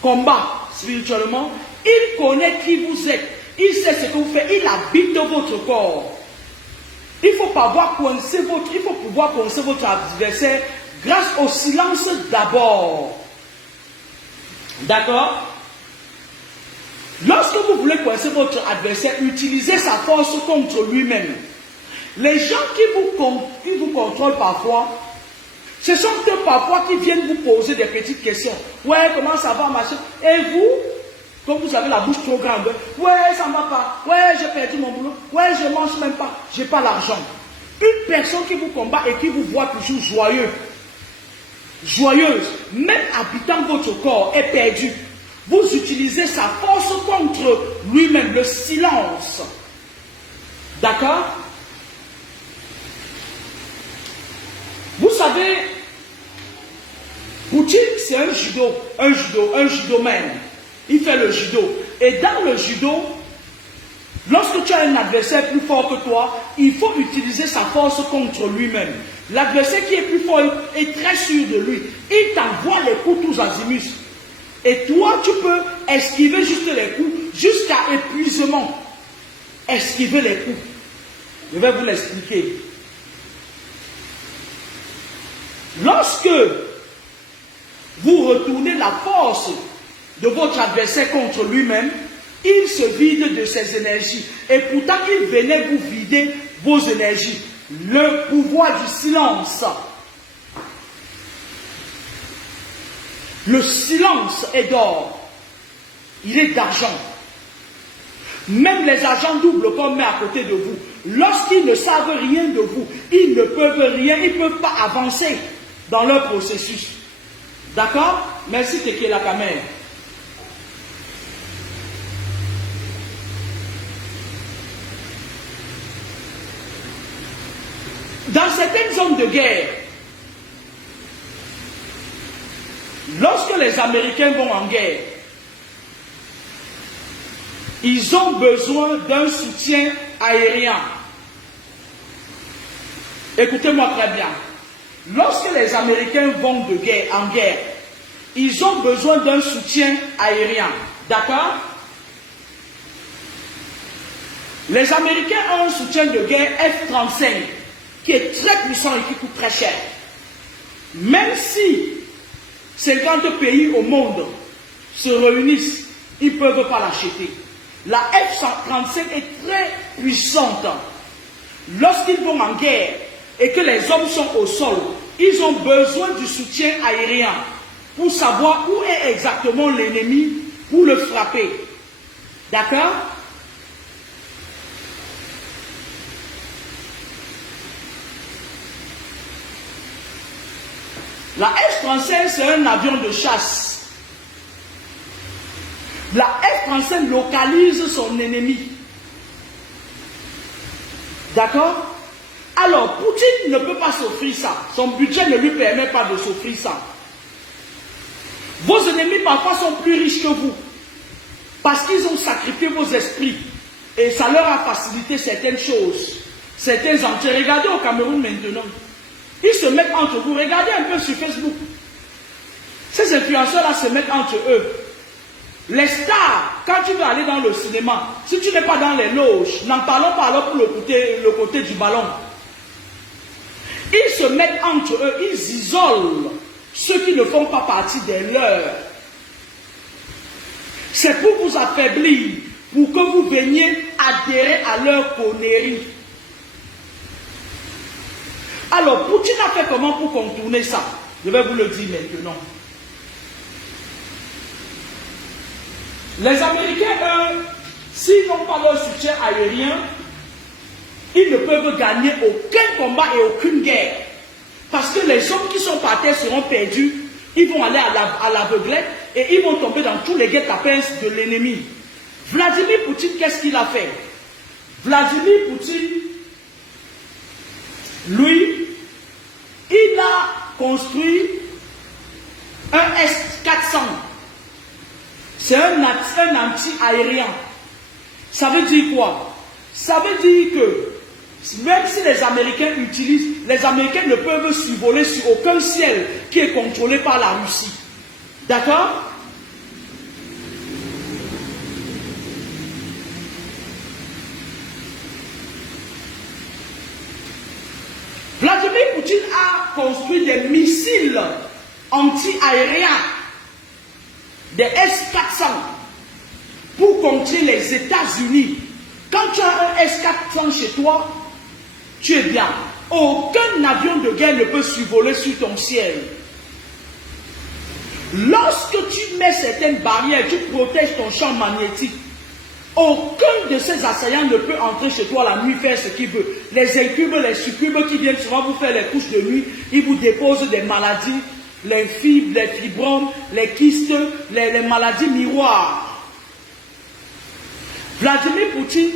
combat spirituellement, il connaît qui vous êtes. Il sait ce que vous faites. Il habite votre corps. Il faut pouvoir coincer votre adversaire grâce au silence d'abord. D'accord? Lorsque vous voulez coincer votre adversaire, utilisez sa force contre lui-même. Les gens qui vous contrôlent parfois, ce sont eux parfois qui viennent vous poser des petites questions. Ouais, comment ça va, machin? Et vous, comme vous avez la bouche trop grande, ouais, ça ne va pas. Ouais, j'ai perdu mon boulot. Ouais, je ne mange même pas. Je n'ai pas l'argent. Une personne qui vous combat et qui vous voit toujours joyeux, joyeuse, même habitant votre corps, est perdue. Vous utilisez sa force contre lui-même, le silence. D'accord? Vous savez, Poutine, c'est un judoman. Il fait le judo. Et dans le judo, lorsque tu as un adversaire plus fort que toi, il faut utiliser sa force contre lui-même. L'adversaire qui est plus fort est très sûr de lui. Il t'envoie les coups tous azimuts. Et toi, tu peux esquiver juste les coups jusqu'à épuisement. Esquiver les coups. Je vais vous l'expliquer. Lorsque vous retournez la force de votre adversaire contre lui-même, il se vide de ses énergies. Et pourtant, il venait vous vider vos énergies. Le pouvoir du silence. Le silence est d'or. Il est d'argent. Même les agents doubles qu'on met à côté de vous, lorsqu'ils ne savent rien de vous, ils ne peuvent rien, ils ne peuvent pas avancer dans leur processus. D'accord? Merci Teke la caméra. Dans certaines zones de guerre, lorsque les Américains vont en guerre, ils ont besoin d'un soutien aérien. Écoutez-moi très bien. Lorsque les Américains vont en guerre, ils ont besoin d'un soutien aérien. D'accord? Les Américains ont un soutien de guerre F-35 qui est très puissant et qui coûte très cher. Même si 50 pays au monde se réunissent, ils ne peuvent pas l'acheter. La F-35 est très puissante. Lorsqu'ils vont en guerre et que les hommes sont au sol, ils ont besoin du soutien aérien pour savoir où est exactement l'ennemi pour le frapper. D'accord? La F-35, c'est un avion de chasse. La F-35 localise son ennemi. D'accord? Alors, Poutine ne peut pas s'offrir ça. Son budget ne lui permet pas de s'offrir ça. Vos ennemis parfois sont plus riches que vous. Parce qu'ils ont sacrifié vos esprits. Et ça leur a facilité certaines choses. Certains entrées. Regardez au Cameroun maintenant. Ils se mettent entre vous. Regardez un peu sur Facebook. Ces influenceurs-là se mettent entre eux. Les stars, quand tu veux aller dans le cinéma, si tu n'es pas dans les loges, n'en parlons pas alors pour le côté du ballon. Ils se mettent entre eux, ils isolent ceux qui ne font pas partie des leurs. C'est pour vous affaiblir, pour que vous veniez adhérer à leur connerie. Alors, Poutine a fait comment pour contourner ça? Je vais vous le dire maintenant. Les Américains, eux, s'ils n'ont pas leur soutien aérien, ils ne peuvent gagner aucun combat et aucune guerre. Parce que les hommes qui sont par terre seront perdus, ils vont aller à l'aveuglette et ils vont tomber dans tous les guet-apens de l'ennemi. Vladimir Poutine, qu'est-ce qu'il a fait? Vladimir Poutine, lui, il a construit un S-400. C'est un anti-aérien. Ça veut dire quoi? Ça veut dire que même si les Américains utilisent, les Américains ne peuvent survoler sur aucun ciel qui est contrôlé par la Russie. D'accord? Vladimir Poutine a construit des missiles anti-aériens, des S-400, pour contrer les États-Unis. Quand tu as un S-400 chez toi, tu es bien. Aucun avion de guerre ne peut survoler sur ton ciel. Lorsque tu mets certaines barrières, tu protèges ton champ magnétique. Aucun de ces assaillants ne peut entrer chez toi la nuit faire ce qu'il veut. Les incubes, les succubes qui viennent souvent vous faire les couches de nuit, ils vous déposent des maladies, les fibres, les fibromes, les kystes, les maladies miroirs. Vladimir Poutine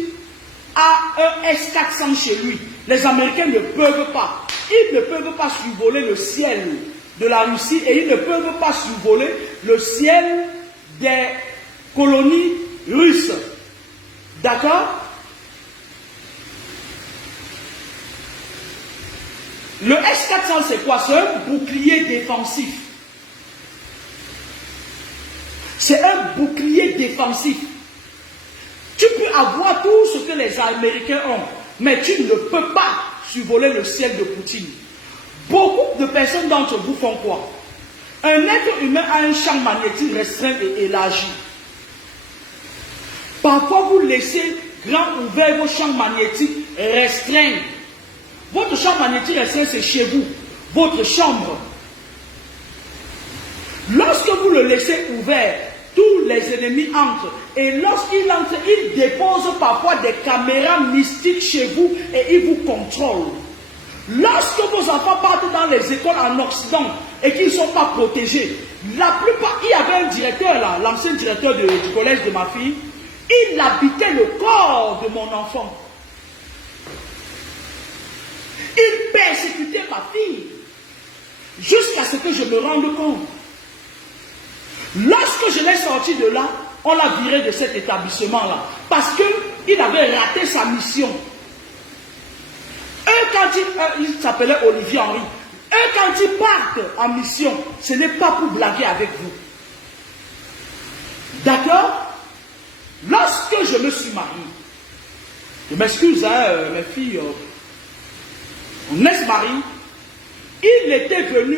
a un S-400 chez lui. Les Américains ne peuvent pas. Ils ne peuvent pas survoler le ciel de la Russie et ils ne peuvent pas survoler le ciel des colonies russes. D'accord? Le S-400, c'est quoi? C'est un bouclier défensif. C'est un bouclier défensif. Tu peux avoir tout ce que les Américains ont, mais tu ne peux pas survoler le ciel de Poutine. Beaucoup de personnes d'entre vous font quoi? Un être humain a un champ magnétique restreint et élargi. Parfois, vous laissez grand ouvert vos champs magnétiques restreints. Votre champ magnétique restreint, c'est chez vous, votre chambre. Lorsque vous le laissez ouvert, tous les ennemis entrent. Et lorsqu'ils entrent, ils déposent parfois des caméras mystiques chez vous et ils vous contrôlent. Lorsque vos enfants partent dans les écoles en Occident et qu'ils ne sont pas protégés, la plupart, il y avait un directeur là, l'ancien directeur du collège de ma fille, il habitait le corps de mon enfant. Il persécutait ma fille. Jusqu'à ce que je me rende compte. Lorsque je l'ai sorti de là, on l'a viré de cet établissement-là. Parce qu'il avait raté sa mission. Eux, quand il s'appelait Olivier Henry, eux, quand ils partent en mission, ce n'est pas pour blaguer avec vous. D'accord? Lorsque je me suis marié, je m'excuse, hein, mes filles, mon ex-mari, il était venu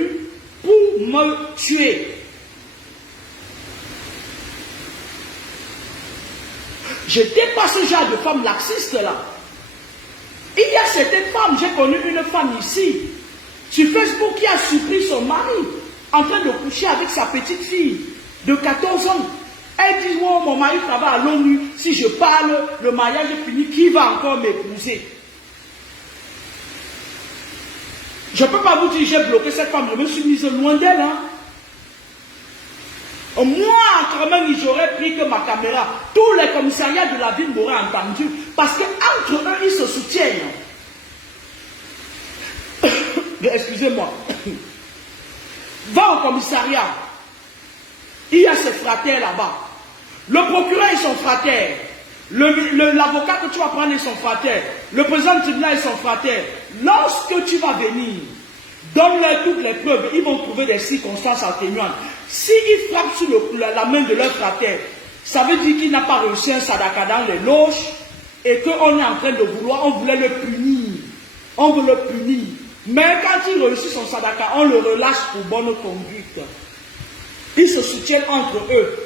pour me tuer. Je n'étais pas ce genre de femme laxiste là. Il y a certaines femmes, j'ai connu une femme ici, sur Facebook, qui a surpris son mari en train de coucher avec sa petite fille de 14 ans. Elle dit, oh, mon mari travaille à l'ONU, si je parle, le mariage est fini, qui va encore m'épouser? Je ne peux pas vous dire, j'ai bloqué cette femme, je me suis mise loin d'elle. Hein. Moi, quand même, j'aurais pris que ma caméra, tous les commissariats de la ville m'auraient entendu, parce qu'entre eux, ils se soutiennent. Excusez-moi. Va au commissariat. Il y a ses frères là-bas. Le procureur est son frère. L'avocat que tu vas prendre est son frère. Le président du tribunal est son frère. Lorsque tu vas venir, donne-leur toutes les preuves. Ils vont trouver des circonstances atténuantes. S'ils frappent sur la main de leur frère, ça veut dire qu'il n'a pas reçu un sadaka dans les loges et qu'on est en train de vouloir, on voulait le punir. On veut le punir. Mais quand il reçut son sadaka, on le relâche pour bonne conduite. Ils se soutiennent entre eux.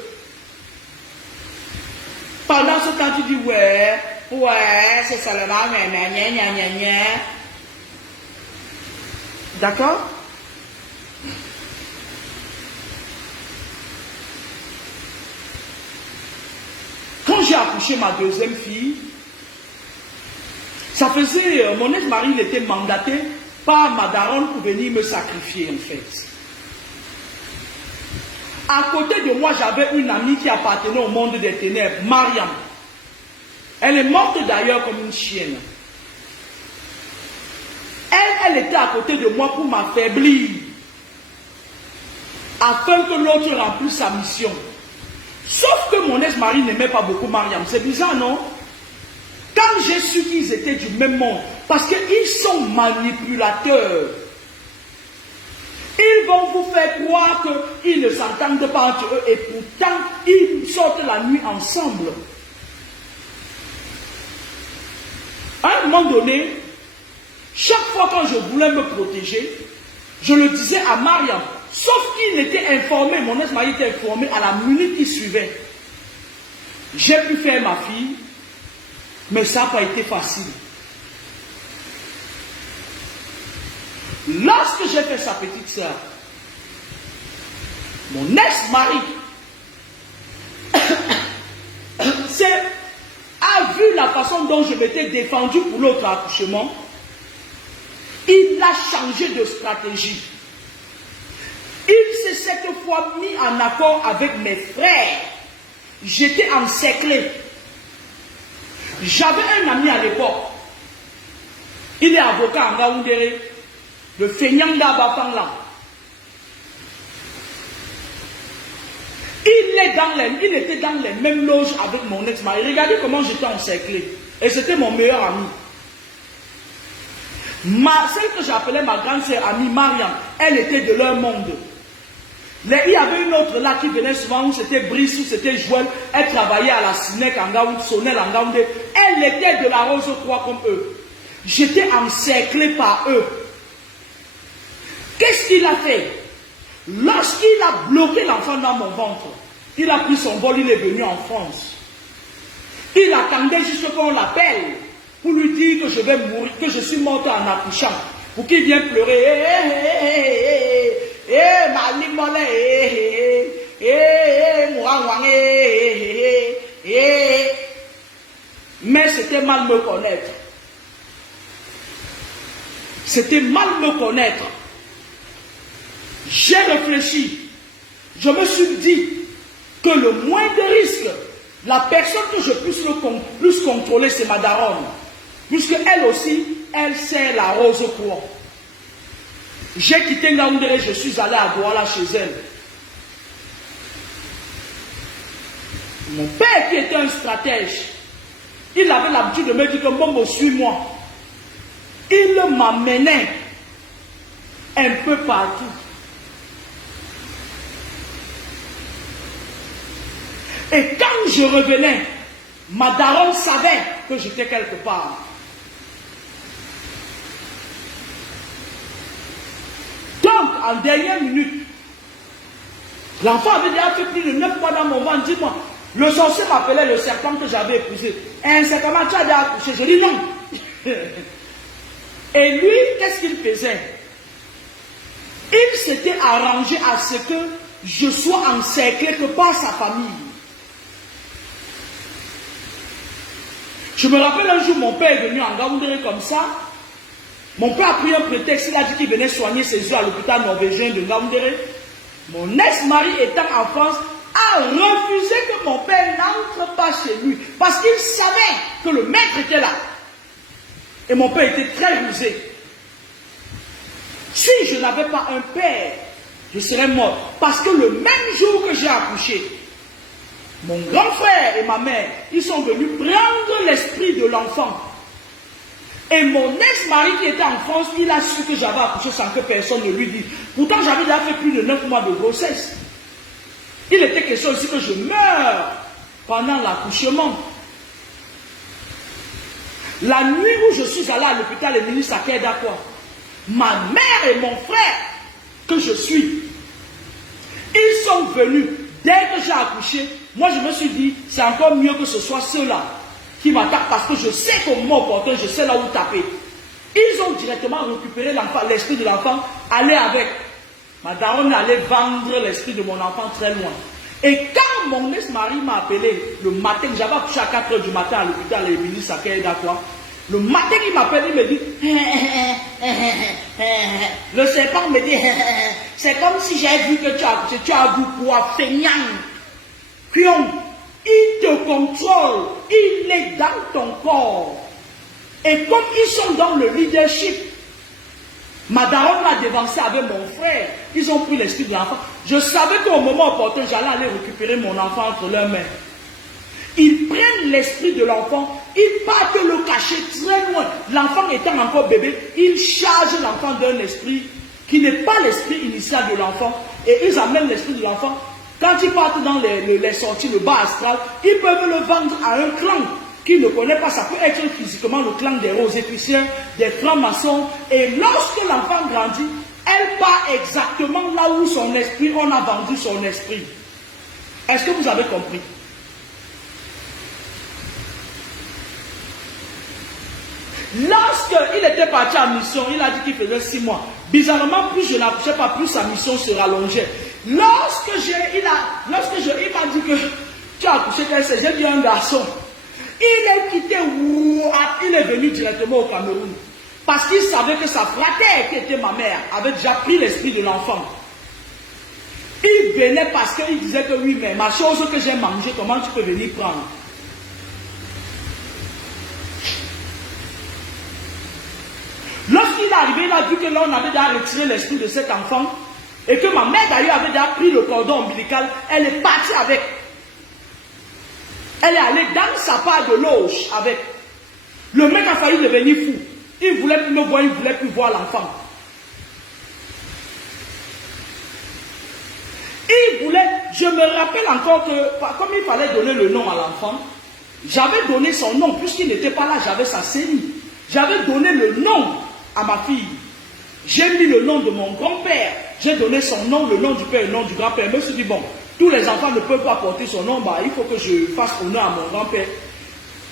Pendant ce temps, tu dis, ouais, c'est seulement, gna. D'accord? Quand j'ai accouché ma deuxième fille, ça faisait, mon ex-mari, il était mandaté par ma daronne pour venir me sacrifier, en fait. À côté de moi, j'avais une amie qui appartenait au monde des ténèbres, Mariam. Elle est morte d'ailleurs comme une chienne. Elle était à côté de moi pour m'affaiblir, afin que l'autre remplisse sa mission. Sauf que mon ex-mari n'aimait pas beaucoup Mariam. C'est bizarre, non? Quand j'ai su qu'ils étaient du même monde, parce qu'ils sont manipulateurs. Ils vont vous faire croire qu'ils ne s'entendent pas entre eux et pourtant ils sortent la nuit ensemble. À un moment donné, chaque fois quand je voulais me protéger, je le disais à Mariam, sauf qu'il était informé, mon ex-mari était informé à la minute qui suivait. J'ai pu faire ma fille, mais ça n'a pas été facile. Lorsque j'ai fait sa petite sœur, mon ex-mari a vu la façon dont je m'étais défendu pour l'autre accouchement. Il a changé de stratégie. Il s'est cette fois mis en accord avec mes frères. J'étais encerclé. J'avais un ami à l'époque. Il est avocat en Gaoundéré. Le Fenyanga Bafangla. Il était dans les mêmes loges avec mon ex-mari. Regardez comment j'étais encerclé. Et c'était mon meilleur ami. Celle que j'appelais ma grande sœur amie Mariam, elle était de leur monde. Il y avait une autre là qui venait souvent, où c'était Brice, où c'était Joël. Elle travaillait à la Sinec en Gaoundé, Sonel en Gaoundé. Elle était de la Rose 3 comme eux. J'étais encerclé par eux. Qu'est-ce qu'il a fait? Lorsqu'il a bloqué l'enfant dans mon ventre, il a pris son vol, il est venu en France. Il attendait jusqu'à qu'on l'appelle pour lui dire que je vais mourir, que je suis morte en accouchant, pour qu'il vienne pleurer. Mais c'était mal me connaître. C'était mal me connaître. J'ai réfléchi. Je me suis dit que le moindre risque, la personne que je puisse le plus contrôler, c'est ma daronne. Puisque elle aussi, elle sait la rose quoi. J'ai quitté Ngaoundéré, je suis allé à Douala chez elle. Mon père qui était un stratège, il avait l'habitude de me dire que Momo, suis-moi. Il m'amenait un peu partout. Et quand je revenais, ma daronne savait que j'étais quelque part. Donc, en dernière minute, l'enfant avait déjà fait plus de 9 mois dans mon ventre. Dis-moi, le sorcier m'appelait le serpent que j'avais épousé. Un serpent, tu as déjà accouché? Je dis non. Et lui, qu'est-ce qu'il faisait? Il s'était arrangé à ce que je sois encerclé que par sa famille. Je me rappelle un jour, mon père est venu en Ngaoundéré comme ça. Mon père a pris un prétexte, il a dit qu'il venait soigner ses yeux à l'hôpital norvégien de Ngaoundéré. Mon ex-mari étant en France a refusé que mon père n'entre pas chez lui parce qu'il savait que le maître était là. Et mon père était très rusé. Si je n'avais pas un père, je serais mort. Parce que le même jour que j'ai accouché, mon grand frère et ma mère, ils sont venus prendre l'esprit de l'enfant. Et mon ex-mari qui était en France, il a su que j'avais accouché sans que personne ne lui dise. Pourtant, j'avais déjà fait plus de 9 mois de grossesse. Il était question aussi que je meure pendant l'accouchement. La nuit où je suis allé à l'hôpital, le ministre à Kedakwa, ma mère et mon frère, que je suis, ils sont venus. Dès que j'ai accouché, moi je me suis dit, c'est encore mieux que ce soit ceux-là qui m'attaquent parce que je sais qu'au moment opportun, je sais là où taper. Ils ont directement récupéré l'enfant, l'esprit de l'enfant, aller avec. Ma daronne allait vendre l'esprit de mon enfant très loin. Et quand mon ex-mari m'a appelé le matin, j'avais accouché à 4 h du matin à l'hôpital, le ministre à Kedakwa. Le matin, il m'appelle, il me dit, le serpent me dit, c'est comme si j'avais vu que tu as vu quoi, feignant. Il te contrôle, il est dans ton corps. Et comme ils sont dans le leadership, ma daronne m'a dévancé avec mon frère, ils ont pris l'esprit de l'enfant. Je savais qu'au moment opportun, j'allais aller récupérer mon enfant entre leurs mains. Ils prennent l'esprit de l'enfant, ils partent le cacher très loin. L'enfant étant encore bébé, ils chargent l'enfant d'un esprit qui n'est pas l'esprit initial de l'enfant. Et ils amènent l'esprit de l'enfant. Quand ils partent dans les sorties, le bas astral, ils peuvent le vendre à un clan qui ne connaît pas. Ça peut être physiquement le clan des Rosicruciens, des francs-maçons. Et lorsque l'enfant grandit, elle part exactement là où son esprit, on a vendu son esprit. Est-ce que vous avez compris? Lorsqu'il était parti en mission, il a dit qu'il faisait 6 mois. Bizarrement, plus je n'accouchais pas, plus sa mission se rallongeait. Il m'a dit que tu as accouché, j'ai dit un garçon. Il est quitté, il est venu directement au Cameroun. Parce qu'il savait que sa fratère, qui était ma mère, avait déjà pris l'esprit de l'enfant. Il venait parce qu'il disait que oui, mais ma chose que j'ai mangée, comment tu peux venir prendre? Lorsqu'il est arrivé, il a vu que là, on avait déjà retiré l'esprit de cet enfant et que ma mère d'ailleurs avait déjà pris le cordon ombilical. Elle est partie avec. Elle est allée dans sa part de loge avec. Le mec a failli devenir fou. Il ne voulait plus me voir, il ne voulait plus voir l'enfant. Il voulait, je me rappelle encore que, comme il fallait donner le nom à l'enfant, j'avais donné son nom, puisqu'il n'était pas là, j'avais sa CENI. J'avais donné le nom à ma fille. J'ai mis le nom de mon grand-père. J'ai donné son nom, le nom du père et le nom du grand-père. Je me suis dit, bon, tous les enfants ne peuvent pas porter son nom, bah, il faut que je fasse honneur à mon grand-père.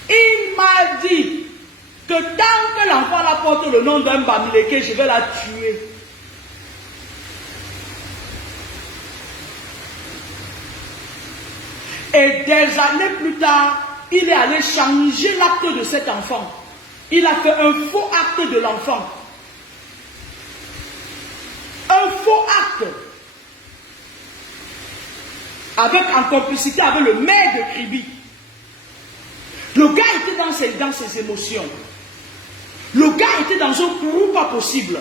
Il m'a dit que tant que l'enfant la porte le nom d'un Bamileke, je vais la tuer. Et des années plus tard, il est allé changer l'acte de cet enfant. Il a fait un faux acte de l'enfant. Un faux acte. En complicité avec le maire de Kribi. Le gars était dans ses émotions. Le gars était dans un courroux pas possible.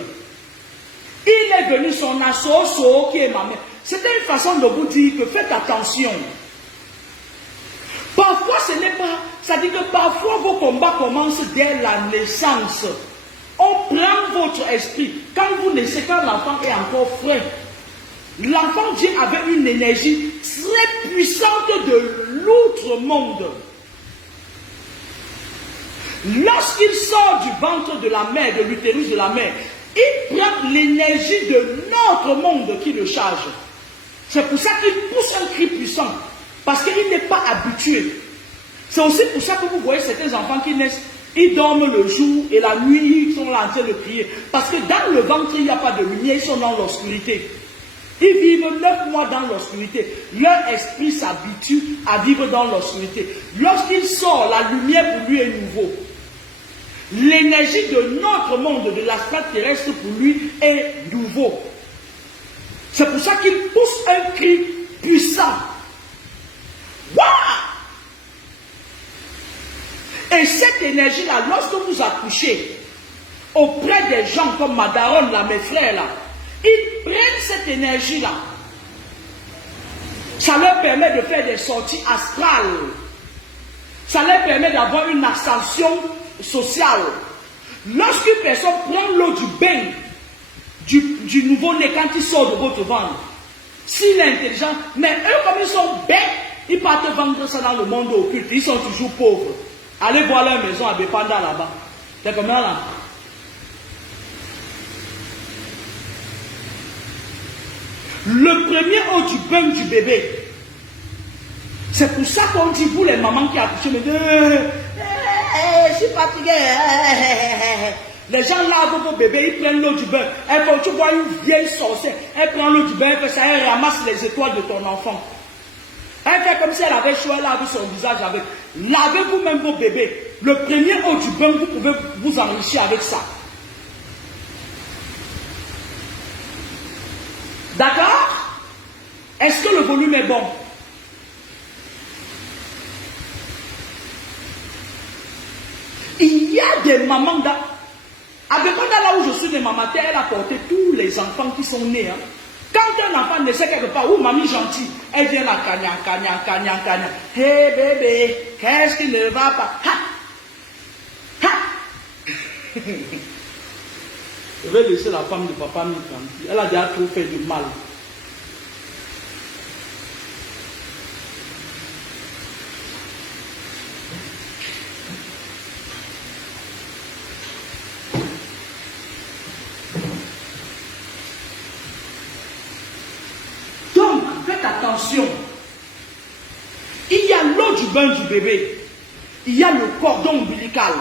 Il est venu son associo qui est ma mère. C'était une façon de vous dire que faites attention. Parfois ce n'est pas, ça dit que parfois vos combats commencent dès la naissance. On prend votre esprit. Quand vous naissez, quand l'enfant est encore frais, l'enfant Dieu avait une énergie très puissante de l'autre monde. Lorsqu'il sort du ventre de la mère, de l'utérus de la mère, il prend l'énergie de notre monde qui le charge. C'est pour ça qu'il pousse un cri puissant. Parce qu'il n'est pas habitué. C'est aussi pour ça que vous voyez certains enfants qui naissent, ils dorment le jour et la nuit, ils sont là en train de prier. Parce que dans le ventre, il n'y a pas de lumière, ils sont dans l'obscurité. Ils vivent 9 mois dans l'obscurité. Leur esprit s'habitue à vivre dans l'obscurité. Lorsqu'il sort, la lumière pour lui est nouveau. L'énergie de notre monde, de l'aspect terrestre pour lui est nouveau. C'est pour ça qu'il pousse un cri puissant. Waouh! Et cette énergie-là, lorsque vous accouchez auprès des gens comme Madaron, là, mes frères, là, ils prennent cette énergie-là. Ça leur permet de faire des sorties astrales. Ça leur permet d'avoir une ascension sociale. Lorsqu'une personne prend l'eau du bain du nouveau-né quand il sort de votre ventre, s'il est intelligent, mais eux comme ils sont bêtes, ils partent vendre ça dans le monde occulte, ils sont toujours pauvres. Allez voir leur maison à Bepanda là-bas. C'est combien là? Le premier eau du bain du bébé. C'est pour ça qu'on dit, vous les mamans qui accouchent, me disent, je suis fatiguée. Les gens lavent vos bébés, ils prennent l'eau du bain. Tu vois une vieille sorcière, elle prend l'eau du bain, elle fait ça, elle ramasse les étoiles de ton enfant. Elle fait comme si elle avait chaud, elle lave son visage avec. Lavez vous-même vos bébés. Le premier eau du bain, vous pouvez vous enrichir avec ça. D'accord? Est-ce que le volume est bon? Il y a des mamans à Bepanda, là où je suis de ma mère, elle a porté tous les enfants qui sont nés. Hein. Quand un enfant ne sait quelque part, où mamie gentille, elle vient là, cagnan. Hé bébé, qu'est-ce qui ne va pas? Ha! Ha! Je vais laisser la femme de papa me tranquille. Elle a déjà trop fait du mal. Donc, faites attention. Il y a l'eau du bain du bébé. Il y a le cordon ombilical.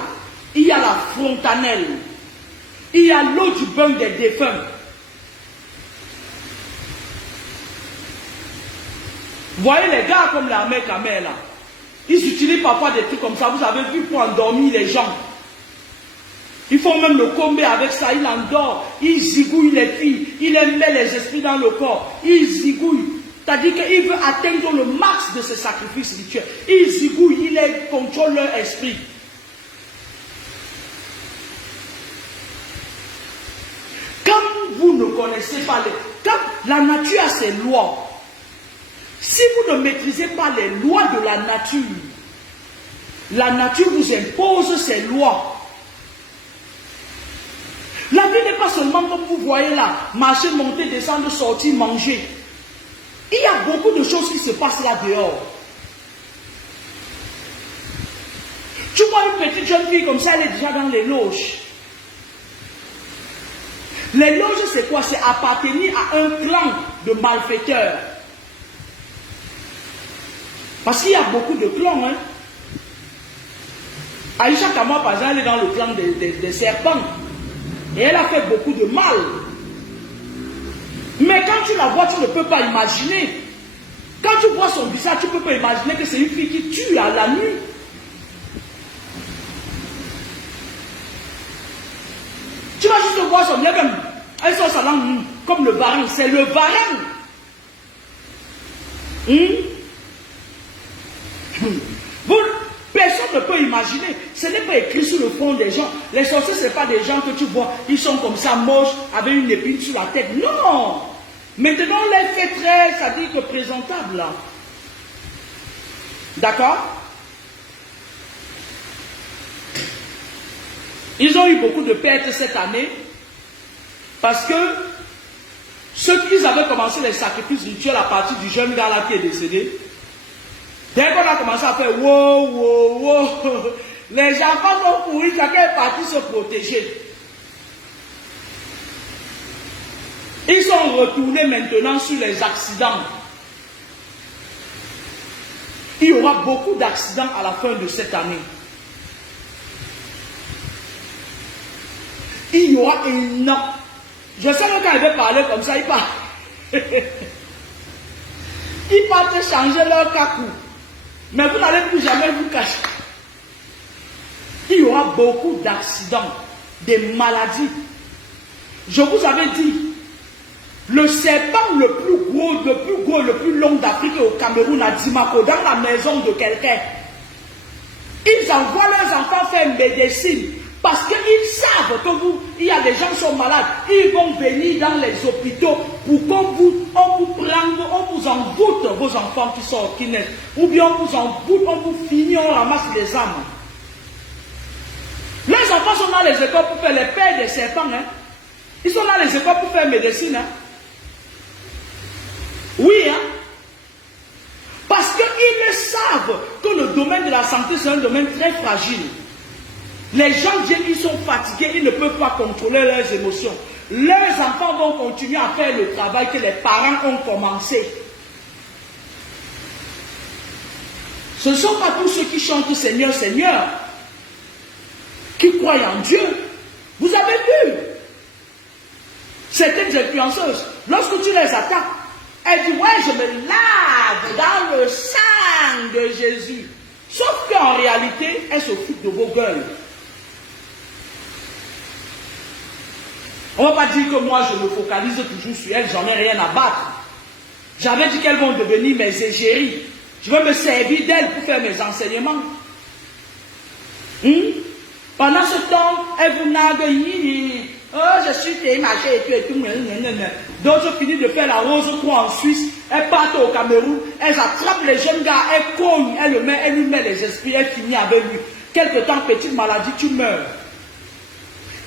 Il y a la fontanelle. Il y a l'eau du bain des défunts. Vous voyez les gars comme la mère Kamel là. Ils utilisent parfois des trucs comme ça. Vous avez vu pour endormir les gens. Ils font même le combat avec ça. Ils endorment. Ils zigouillent les filles. Ils met les esprits dans le corps. Ils zigouillent. C'est-à-dire qu'il veut atteindre le max de ses sacrifices spirituels. Ils zigouillent. Ils contrôlent leur esprit. Vous ne connaissez pas la nature a ses lois. Si vous ne maîtrisez pas les lois de la nature vous impose ses lois. La vie n'est pas seulement comme vous voyez là, marcher, monter, descendre, sortir, manger. Il y a beaucoup de choses qui se passent là dehors. Tu vois une petite jeune fille comme ça, elle est déjà dans les loges. Les loges, c'est quoi? C'est appartenir à un clan de malfaiteurs. Parce qu'il y a beaucoup de clans. Hein? Aïcha Kama, par exemple, elle est dans le clan des serpents. Et elle a fait beaucoup de mal. Mais quand tu la vois, tu ne peux pas imaginer. Quand tu vois son visage, tu ne peux pas imaginer que c'est une fille qui tue à la nuit. Tu vas juste voir son même. Elle sort sa langue comme le varan. C'est le varan. Personne ne peut imaginer. Ce n'est pas écrit sur le front des gens. Les sorciers, ce n'est pas des gens que tu vois. Ils sont comme ça, moches, avec une épine sur la tête. Non. Maintenant, on les fait très, ça dit que présentable. D'accord? Ils ont eu beaucoup de pertes cette année. Parce que ceux qui avaient commencé les sacrifices rituels à partir du jeune gars là qui est décédé, dès qu'on a commencé à faire wow, wow, wow, les enfants ont couru, chacun est parti se protéger. Ils sont retournés maintenant sur les accidents. Il y aura beaucoup d'accidents à la fin de cette année. Il y aura énormément. Je sais que quand il veut parler comme ça, il part. Ils partent changer leur cacou. Mais vous n'allez plus jamais vous cacher. Il y aura beaucoup d'accidents, des maladies. Je vous avais dit, le serpent le plus long d'Afrique est au Cameroun, à Dimako, dans la maison de quelqu'un. Ils envoient leurs enfants faire médecine. Parce qu'ils savent que il y a des gens qui sont malades. Ils vont venir dans les hôpitaux pour qu'on vous prenne, on vous envoûte vos enfants qui naissent. Ou bien on vous envoûte, on vous finit, on ramasse les âmes. Les enfants sont dans les écoles pour faire les pères des serpents. Hein. Ils sont dans les écoles pour faire médecine. Hein. Oui, hein. Parce qu'ils savent que le domaine de la santé, c'est un domaine très fragile. Les gens viennent, ils sont fatigués, ils ne peuvent pas contrôler leurs émotions. Leurs enfants vont continuer à faire le travail que les parents ont commencé. Ce ne sont pas tous ceux qui chantent Seigneur, Seigneur, qui croient en Dieu. Vous avez vu certaines influenceuses, lorsque tu les attaques, elles disent, ouais, je me lave dans le sang de Jésus. Sauf qu'en réalité, elles se foutent de vos gueules. On ne va pas dire que moi je me focalise toujours sur elles, j'en ai rien à battre. J'avais dit qu'elles vont devenir mes égéries. Je vais me servir d'elles pour faire mes enseignements. Pendant ce temps, elles vous naguent. Oh, je suis télémagée et tout. D'autres finissent de faire la rose 3 en Suisse. Elles partent au Cameroun. Elles attrapent les jeunes gars. Elles cognent. Elle lui met les esprits. Elle finit avec lui. Quelque temps, petite maladie, tu meurs.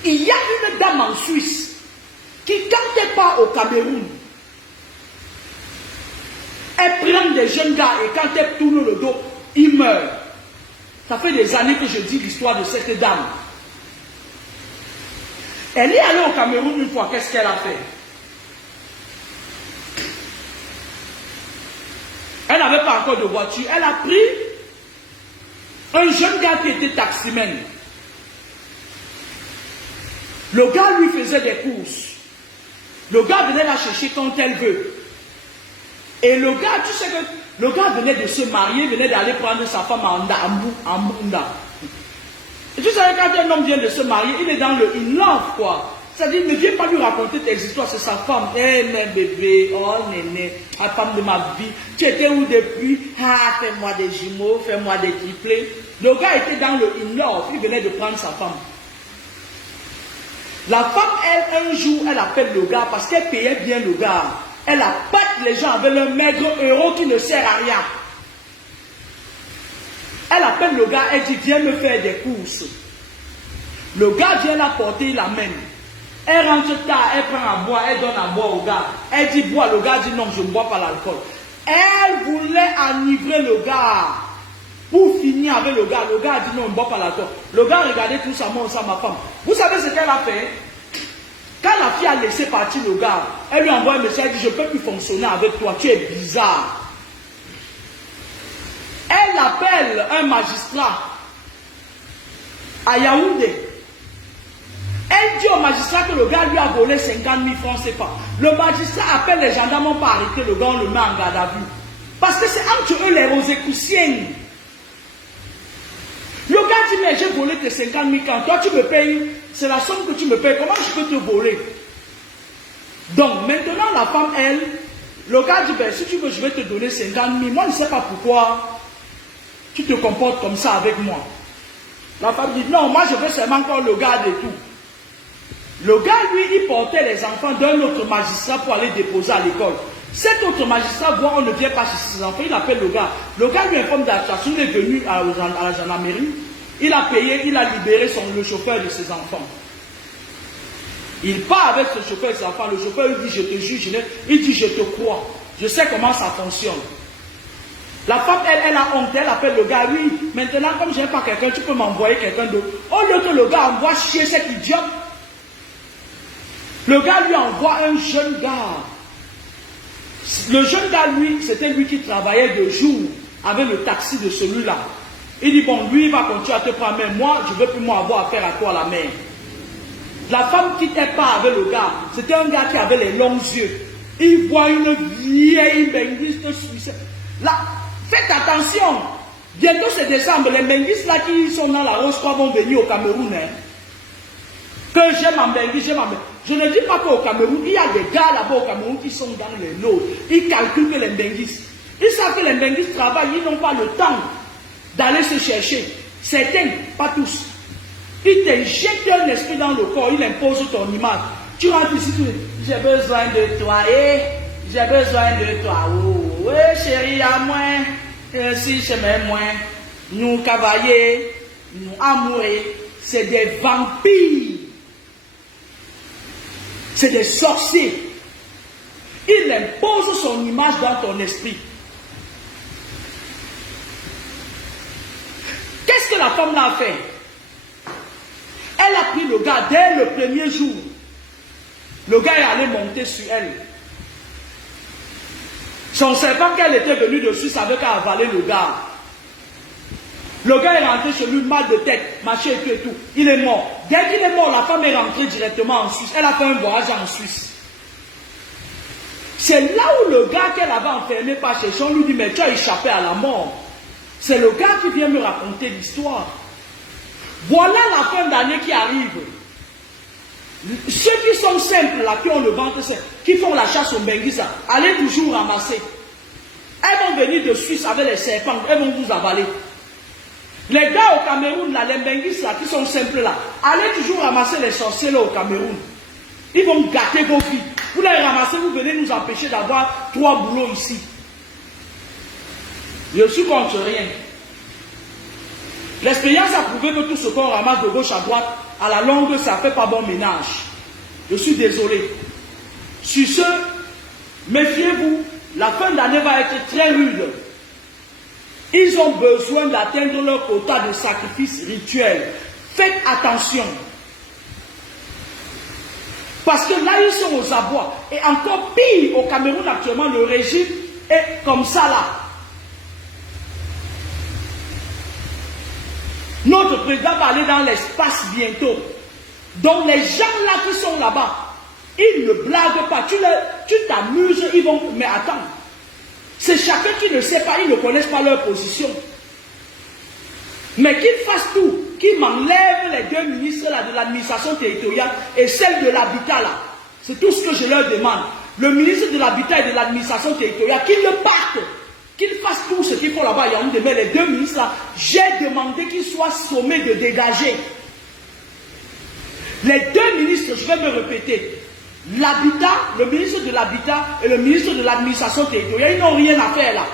Il y a une dame en Suisse qui, quand elle part au Cameroun, elle prend des jeunes gars et quand elle tourne le dos, ils meurent. Ça fait des années que je dis l'histoire de cette dame. Elle est allée au Cameroun une fois, qu'est-ce qu'elle a fait? Elle n'avait pas encore de voiture. Elle a pris un jeune gars qui était taximène. Le gars lui faisait des courses. Le gars venait la chercher quand elle veut. Et le gars, tu sais que le gars venait de se marier, venait d'aller prendre sa femme à Munda. Et tu sais, quand un homme vient de se marier, il est dans le in love, quoi. C'est-à-dire, ne viens pas lui raconter tes histoires, c'est sa femme. Eh, mais bébé, oh néné, la femme de ma vie, tu étais où depuis? Ah, fais-moi des jumeaux, fais-moi des triplés. Le gars était dans le in love, il venait de prendre sa femme. La femme, elle, un jour, elle appelle le gars parce qu'elle payait bien le gars. Elle appâte les gens avec un maigre euro qui ne sert à rien. Elle appelle le gars, elle dit, viens me faire des courses. Le gars vient la porter, il l'amène. Elle rentre tard, elle prend à boire, elle donne à boire au gars. Elle dit, bois, le gars dit, non, je ne bois pas l'alcool. Elle voulait enivrer le gars. Pour finir avec le gars a dit, non, je ne bois pas l'alcool. Le gars regardait tout ça, moi, ça, ma femme. Vous savez ce qu'elle a fait? Quand la fille a laissé partir le gars, elle lui envoie un message, elle dit, je ne peux plus fonctionner avec toi, tu es bizarre. Elle appelle un magistrat à Yaoundé. Elle dit au magistrat que le gars lui a volé 50 000 francs CFA. Le magistrat appelle les gendarmes, on pas arrêter le gars, on le met en garde à vue. Parce que c'est entre eux les Rosicruciens. Le gars dit, mais j'ai volé tes 50 000 francs, toi tu me payes, c'est la somme que tu me payes, comment je peux te voler? Donc maintenant la femme, elle, le gars dit, ben, si tu veux, je vais te donner 50 000, moi je ne sais pas pourquoi. tu te comportes comme ça avec moi. La femme dit, non, moi je veux seulement encore le garde et tout. Le gars, lui, il portait les enfants d'un autre magistrat pour aller déposer à l'école. Cet autre magistrat voit, on ne vient pas chez ses enfants, il appelle le gars. Le gars lui informe d'attraction, il est venu à la gendarmerie, il a payé, il a libéré le chauffeur de ses enfants. Il part avec ce chauffeur et ses enfants, le chauffeur lui dit, je te juge, il dit, je te crois, je sais comment ça fonctionne. La femme, elle a honte, elle appelle le gars, oui, maintenant comme je n'ai pas quelqu'un, tu peux m'envoyer quelqu'un d'autre. Au lieu que le gars envoie chier cet idiot, le gars lui envoie un jeune gars. Le jeune gars, lui, c'était lui qui travaillait de jour avec le taxi de celui-là. Il dit, bon, lui, il va continuer à te prendre, mais moi, je ne veux plus moi avoir affaire à toi, la mère. La femme qui n'était pas avec le gars, c'était un gars qui avait les longs yeux. Il voit une vieille benguiste suisse. Là, faites attention. Bientôt c'est décembre, les benguistes là qui sont dans la Rose Croix vont venir au Cameroun. Hein. Que j'aime en benguiste, j'aime en benguiste. Je ne dis pas qu'au Cameroun, il y a des gars là-bas au Cameroun qui sont dans les lots. Ils calculent que les benguistes. Ils savent que les benguistes travaillent, ils n'ont pas le temps d'aller se chercher. Certains, pas tous. Ils t'injectent un esprit dans le corps, ils imposent ton image. Tu rentres ici, tu dis, j'ai besoin de toi, j'ai besoin de toi. Oh, oui, chérie, à moi, si je m'aime moins, nous cavaliers, nous amoureux, c'est des vampires. C'est des sorciers. Il impose son image dans ton esprit. Qu'est-ce que la femme l'a fait? Elle a pris le gars dès le premier jour. Le gars est allé monter sur elle. Son serpent qu'elle était venue dessus savait qu'elle avalait le gars. Le gars est rentré chez lui, mal de tête, marché et tout. Il est mort. Dès qu'il est mort, la femme est rentrée directement en Suisse. Elle a fait un voyage en Suisse. C'est là où le gars qu'elle avait enfermé par chez on lui dit, mais tu as échappé à la mort. C'est le gars qui vient me raconter l'histoire. Voilà la fin d'année qui arrive. Ceux qui sont simples, là, qui ont le ventre simple, qui font la chasse au benguisa, allez toujours ramasser. Elles vont venir de Suisse avec les serpents, elles vont vous avaler. Les gars au Cameroun, là, les benguis là, qui sont simples là, allez toujours ramasser les sorciers là au Cameroun. Ils vont gâter vos filles. Vous les ramassez, vous venez nous empêcher d'avoir 3 boulots ici. Je suis contre rien. L'expérience a prouvé que tout ce qu'on ramasse de gauche à droite, à la longue, ça ne fait pas bon ménage. Je suis désolé. Sur ce, méfiez-vous, la fin d'année va être très rude. Ils ont besoin d'atteindre leur quota de sacrifices rituels. Faites attention. Parce que là, ils sont aux abois. Et encore pire, au Cameroun actuellement, le régime est comme ça là. Notre président va aller dans l'espace bientôt. Donc les gens là qui sont là-bas, ils ne blaguent pas. Tu t'amuses, ils vont... Mais attends. C'est chacun qui ne sait pas, ils ne connaissent pas leur position. Mais qu'ils fassent tout, qu'ils m'enlèvent les 2 ministres là, de l'administration territoriale et celle de l'habitat là. C'est tout ce que je leur demande. Le ministre de l'habitat et de l'administration territoriale, qu'ils le partent, qu'ils fassent tout ce qu'il faut là-bas. Mais les 2 ministres là, j'ai demandé qu'ils soient sommés de dégager. Les 2 ministres, je vais me répéter, l'habitat, le ministre de l'habitat et le ministre de l'administration territoriale, ils n'ont rien à faire là.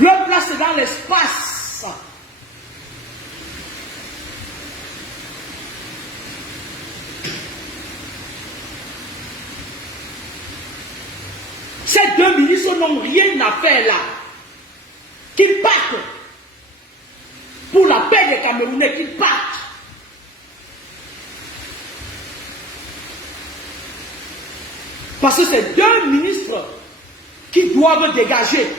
Leur place est dans l'espace. Ces 2 ministres n'ont rien à faire là. Qu'ils partent. Pour la paix des Camerounais, qu'ils partent. Parce que c'est 2 ministres qui doivent dégager.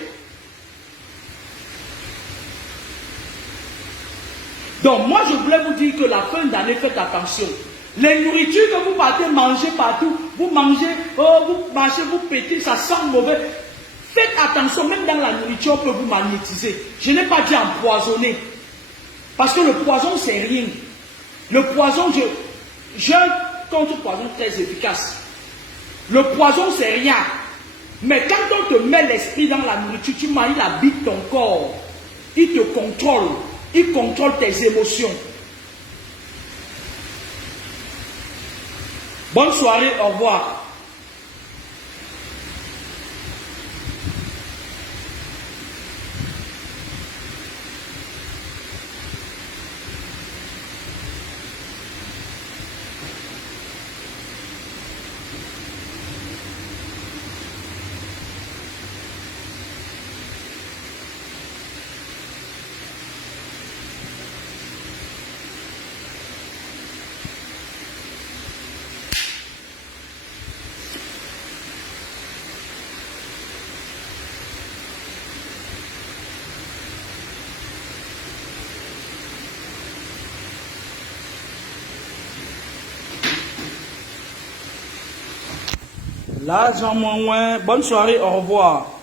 Donc moi je voulais vous dire que la fin d'année, faites attention. Les nourritures que vous partez manger partout, vous mangez, vous mangez, vous pétez, ça sent mauvais. Faites attention, même dans la nourriture, on peut vous magnétiser. Je n'ai pas dit empoisonner. Parce que le poison, c'est rien. Le poison, j'ai un contre-poison très efficace. Le poison, c'est rien. Mais quand on te met l'esprit dans la nourriture, tu manges, il habite ton corps. Il te contrôle. Il contrôle tes émotions. Bonne soirée, au revoir. Là, Jean Mouin, bonne soirée, au revoir.